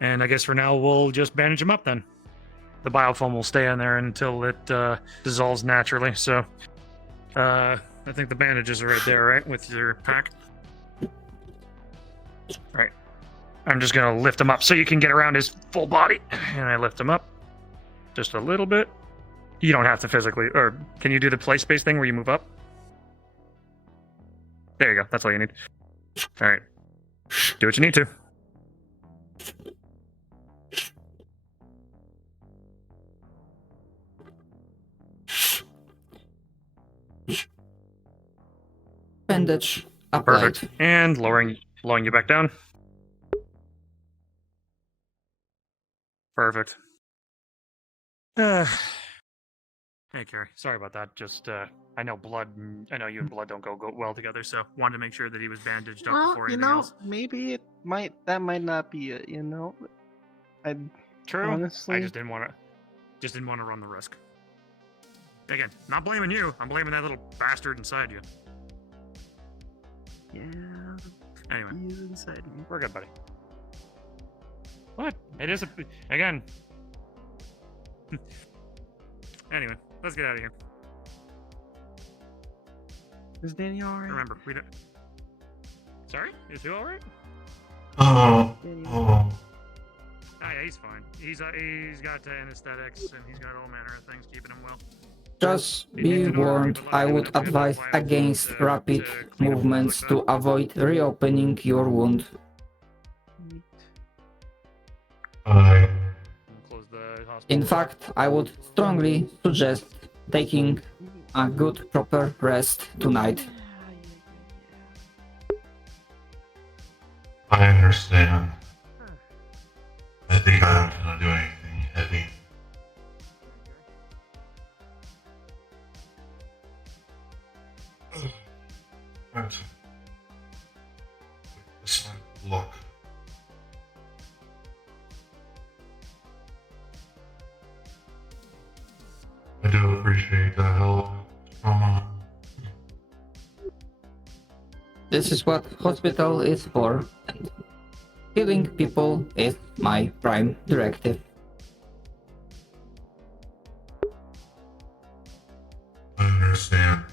And I guess for now we'll just bandage him up then. The biofilm will stay in there until it dissolves naturally. So I think the bandages are right there, right? With your pack. Right. I'm just gonna lift him up so you can get around his full body. And I lift him up just a little bit. You don't have to physically, or can you do the play space thing where you move up? There you go. That's all you need. All right. Do what you need to. Bandage applied. Perfect. And lowering you back down. Perfect. Hey, Carrie. Sorry about that. Just, I know you and blood don't go well together, so wanted to make sure that he was bandaged up before anything else. Maybe that might not be it, True. Honestly, I just didn't want to run the risk. Again, not blaming you. I'm blaming that little bastard inside you. Yeah. Anyway, he's inside me. We're good, buddy. What? It is again. Anyway, let's get out of here. Is Danny alright? Remember, we don't. Sorry? Is he alright? Oh. Oh, yeah, he's fine. He's got anesthetics and he's got all manner of things keeping him well. Just be warned, I would advise against rapid movements to avoid reopening your wound. In fact, I would strongly suggest taking a good proper rest tonight. I understand. I think I don't want to do anything heavy. Right. This might look. I do appreciate the help. This is what hospital is for. And healing people is my prime directive. I understand.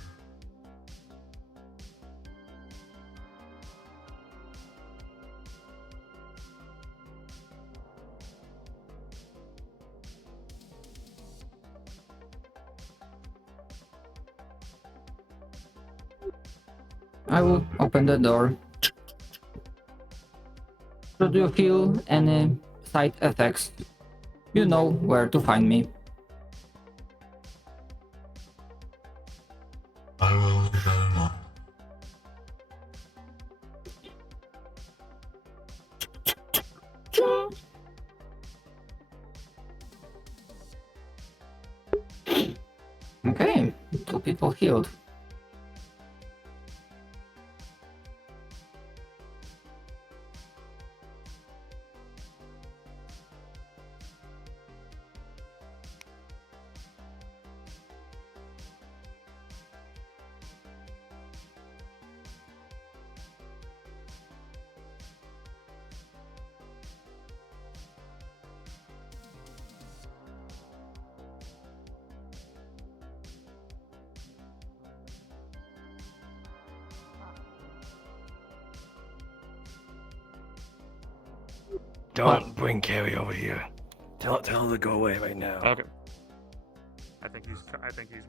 I will open the door. Should you feel any side effects, you know where to find me. I will keep that in mind. Okay, 2 people healed. Don't bring Carrie over here. Tell her to go away right now. Okay. I think he's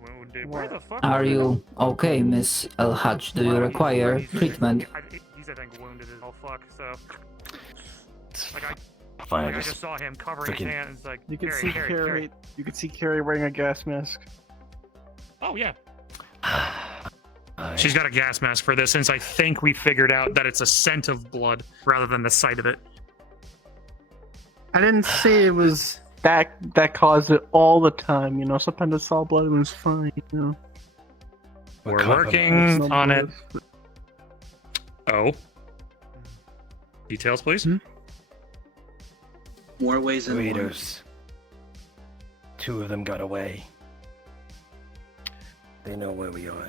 wounded. Where the fuck? Are you okay, Miss El-Hajj? Do you require treatment? He's I think wounded as all fuck. So like Fine, I just saw him covering his hands. Like You can Carrie, see Carrie, Carrie. Carrie. You can see Carrie wearing a gas mask. Oh yeah. She's got a gas mask for this, since I think we figured out that it's a scent of blood rather than the sight of it. I didn't say it was that caused it all the time. You know, sometimes I saw blood and it was fine. You know. We're working on it. Oh. Details, please. More ways than one. Raiders. 2 of them got away. They know where we are.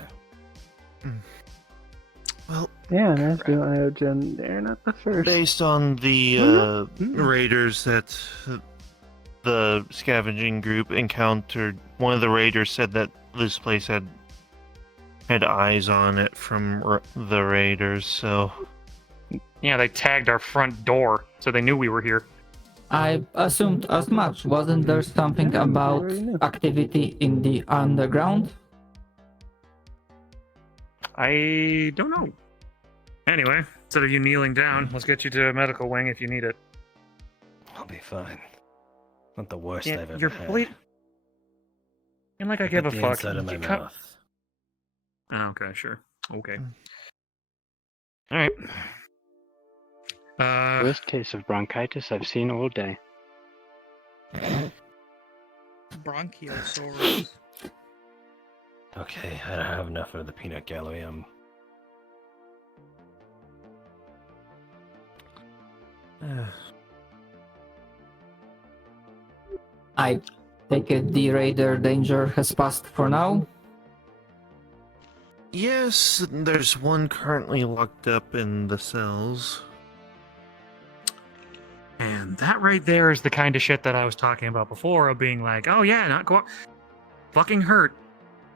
Well, Yeah, that's good. They're not the first. based on the raiders that the scavenging group encountered, one of the raiders said that this place had eyes on it from the raiders, so... Yeah, they tagged our front door, so they knew we were here. I assumed as much. Wasn't there something about activity in the underground? I don't know. Anyway, instead of you kneeling down, let's get you to a medical wing if you need it. I'll be fine. Not the worst Yeah, I've ever you're had. And like I I give a put the fuck. inside of my You cut- mouth. Oh, okay, sure. Okay. Alright. Worst case of bronchitis I've seen all day. Bronchiosaurus. Okay, I don't have enough of the peanut gallery. I take it the raider danger has passed for now? Yes, there's one currently locked up in the cells. And that right there is the kind of shit that I was talking about before, of being like, oh yeah, not go fucking hurt.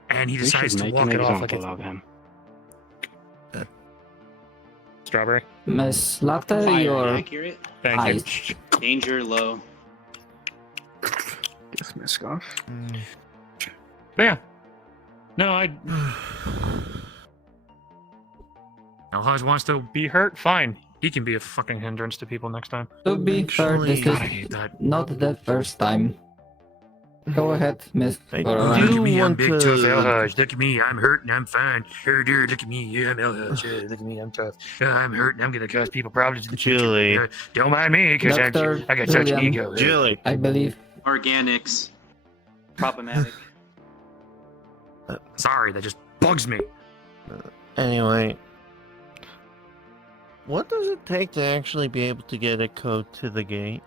And he We should decides to make walk an it off like example it's of him. Strawberry. Miss Latte, Fire your accurate. Thank eyes. you. Danger low. Guess mask off. But yeah. No, I. Alhaj wants to be hurt? Fine. He can be a fucking hindrance to people next time. To be fair, this God, I is hate that. not the first time. Go ahead, Miss. I Caroline. do Look at me, I'm want big tough to... Alhaj. Look at me, I'm hurt and I'm fine. Here, dear, look at me, yeah, I'm Alhaj. Yeah, look at me, I'm tough. I'm hurt and I'm gonna cause people problems in the future. Julie. Yeah, don't mind me, because I Dr. got such Julian. ego. Julie. I believe. Organics. Problematic. Sorry, that just bugs me. Anyway, what does it take to actually be able to get a code to the gate?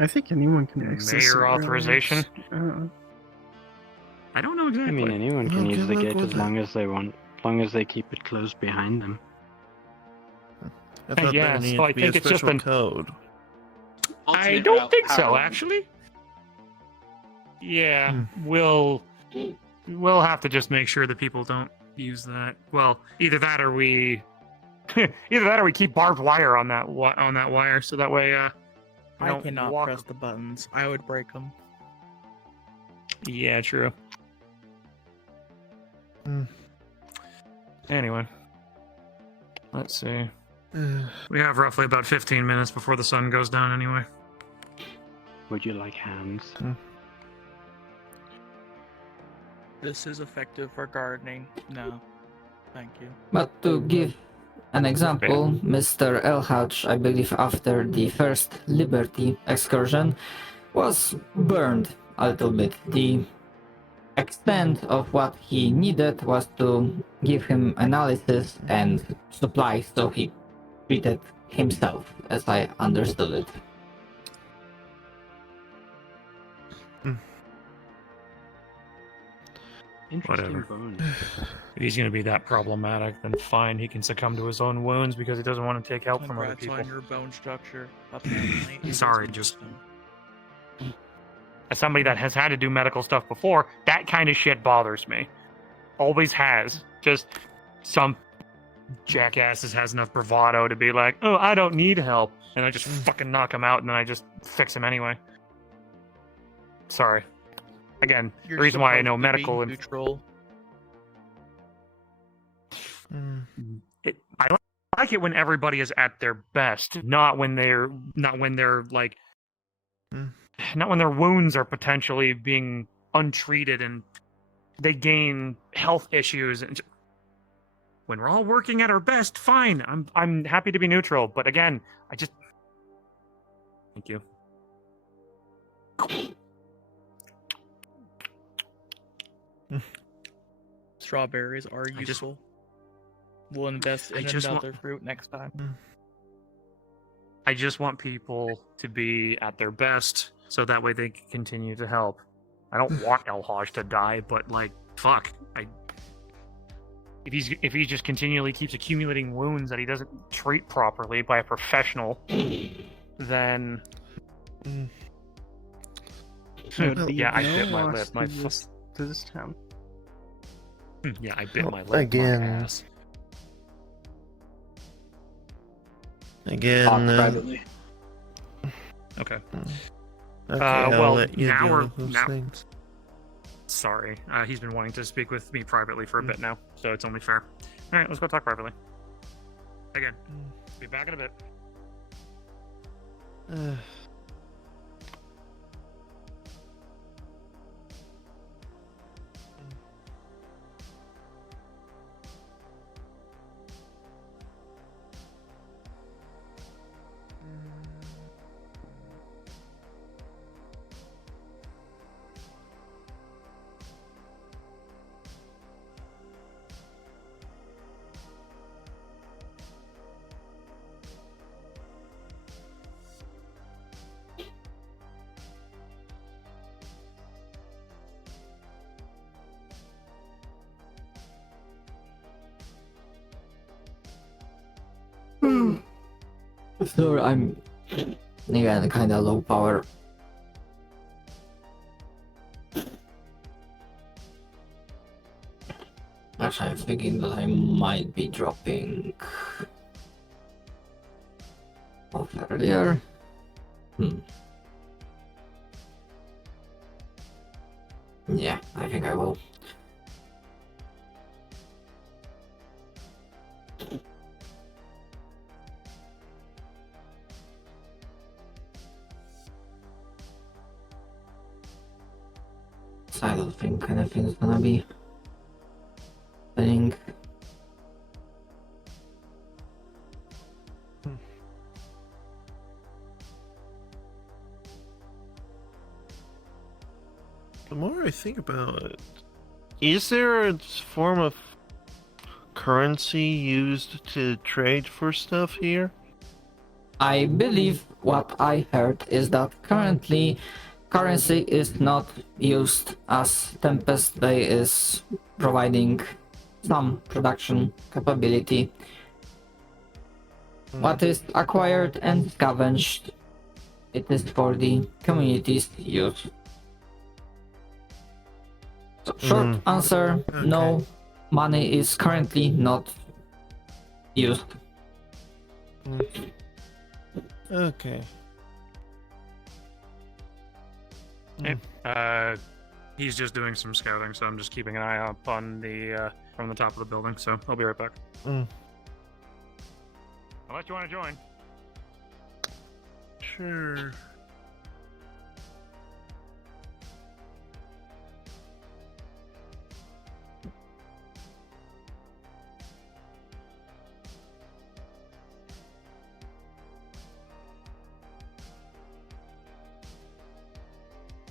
I think anyone can access Mayor it, authorization? I don't know I exactly. mean, anyone can Okay, use the look gate with as long as they want, as long as they keep it closed behind them. I thought Yeah, there needed so I to be think a it's just special an- code. I Alternate don't route think power so, line. actually. Yeah, we'll have to just make sure that people don't use that. Well, either that or we keep barbed wire on that wire, so that way we I don't cannot walk. press the buttons. I would break them. Yeah, true. Anyway, let's see. We have roughly about 15 minutes before the sun goes down anyway. Would you like hands? This is effective for gardening. No. Thank you. But to give an example, Mr. Elhaj, I believe after the first Liberty excursion, was burned a little bit. The extent of what he needed was to give him analysis and supplies, so he treated himself, as I understood it. Interesting Whatever. bone. If he's going to be that problematic, then fine. He can succumb to his own wounds because he doesn't want to take help from other Congrats people. on your bone structure. Apparently, it Sorry, is just interesting. as somebody that has had to do medical stuff before, that kind of shit bothers me. Always has. Just some jackasses has enough bravado to be like, oh, I don't need help. And I just fucking knock him out and then I just fix him anyway. Sorry. Again, You're the reason why I supposed know to be medical and neutral. I like it when everybody is at their best, not when they're like not when their wounds are potentially being untreated and they gain health issues and when we're all working at our best, fine. I'm happy to be neutral, but again, Thank you. Strawberries are useful. We'll invest in another fruit next time. I just want people to be at their best, so that way they can continue to help. I don't want El Haj to die, but like, fuck. If he just continually keeps accumulating wounds that he doesn't treat properly by a professional, then yeah, I bit my lip. To this town. Yeah, I bit my lip. Again. My ass. Again. Privately. Okay. Okay, I'll well, let you now deal we're with those now. things. Sorry, he's been wanting to speak with me privately for a bit now, so it's only fair. All right, let's go talk privately. Again, be back in a bit. So I'm again kinda low power. Actually, I'm thinking that I might be dropping off earlier. Yeah, I think I will. I don't think anything's gonna be happening. The more I think about it, is there a form of currency used to trade for stuff here? I believe what I heard is that currently currency is not used, as Tempest Bay is providing some production capability. What is acquired and scavenged, it is for the community's use. So short answer, no, money is currently not used. Okay. Hey, he's just doing some scouting, so I'm just keeping an eye up on the from the top of the building. So I'll be right back. Unless you want to join. Sure.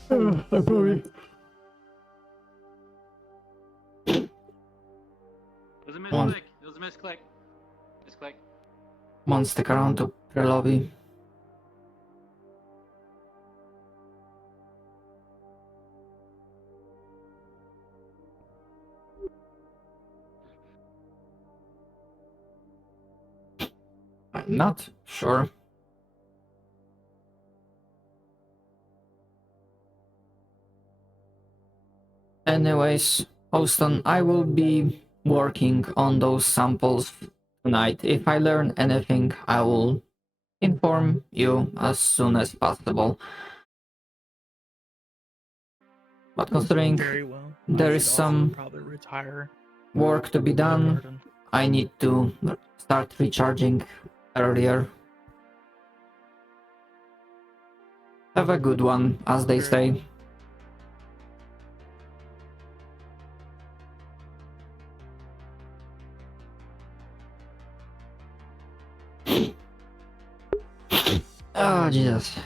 I'm sorry. It was a misclick. It was a misclick. Misclick. Come on, stick around to pre-lobby. I'm not sure. Anyways, Houston, I will be working on those samples tonight. If I learn anything, I will inform you as soon as possible. But considering Very well. there I is should some also probably retire. work to be done, I need to start recharging earlier. Have a good one, as they say. Oh, Jesus.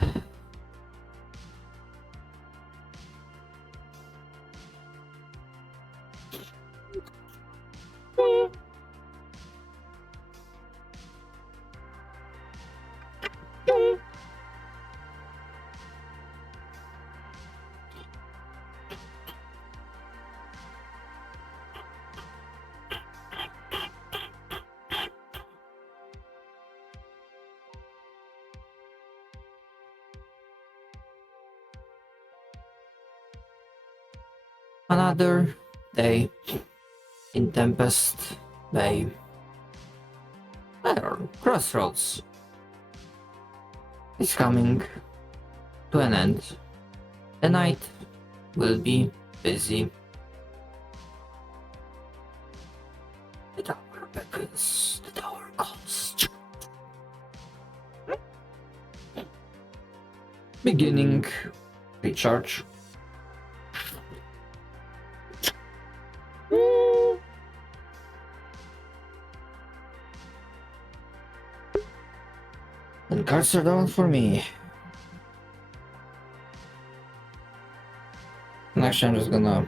Another day in Tempest Bay. There, crossroads. It's coming to an end. The night will be busy. The tower beckons, the tower calls. Beginning recharge. And cards are down for me. Actually, I'm just gonna.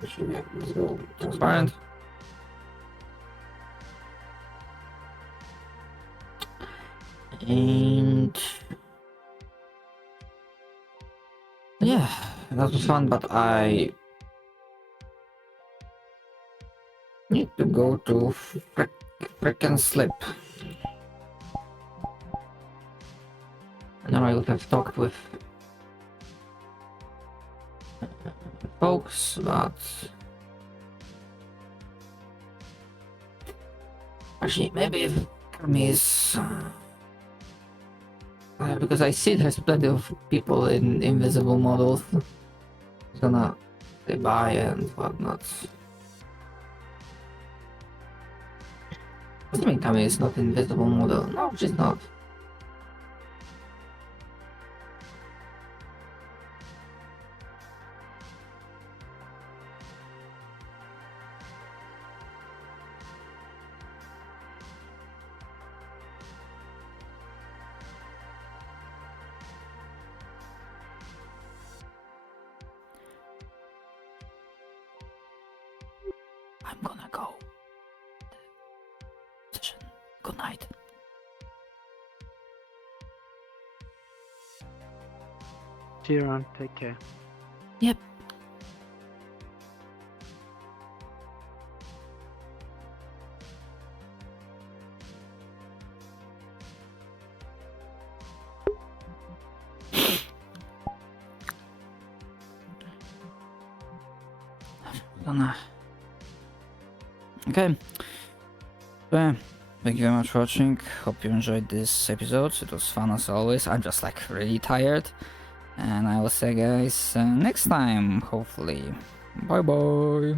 Let's go transparent. And. Yeah, that was fun, but I need to go to frickin' sleep. And then I would have talked with folks, but actually maybe if Kermis, because I see there's plenty of people in invisible models. It's gonna say bye and whatnot. What do you mean Kami is not invisible model? No, she's not. I'm gonna go. Good night. See you around. Take care. Yep. Okay. So, thank you very much for watching. Hope you enjoyed this episode. It was fun as always. I'm just like really tired. And I will see you guys next time, hopefully. Bye bye.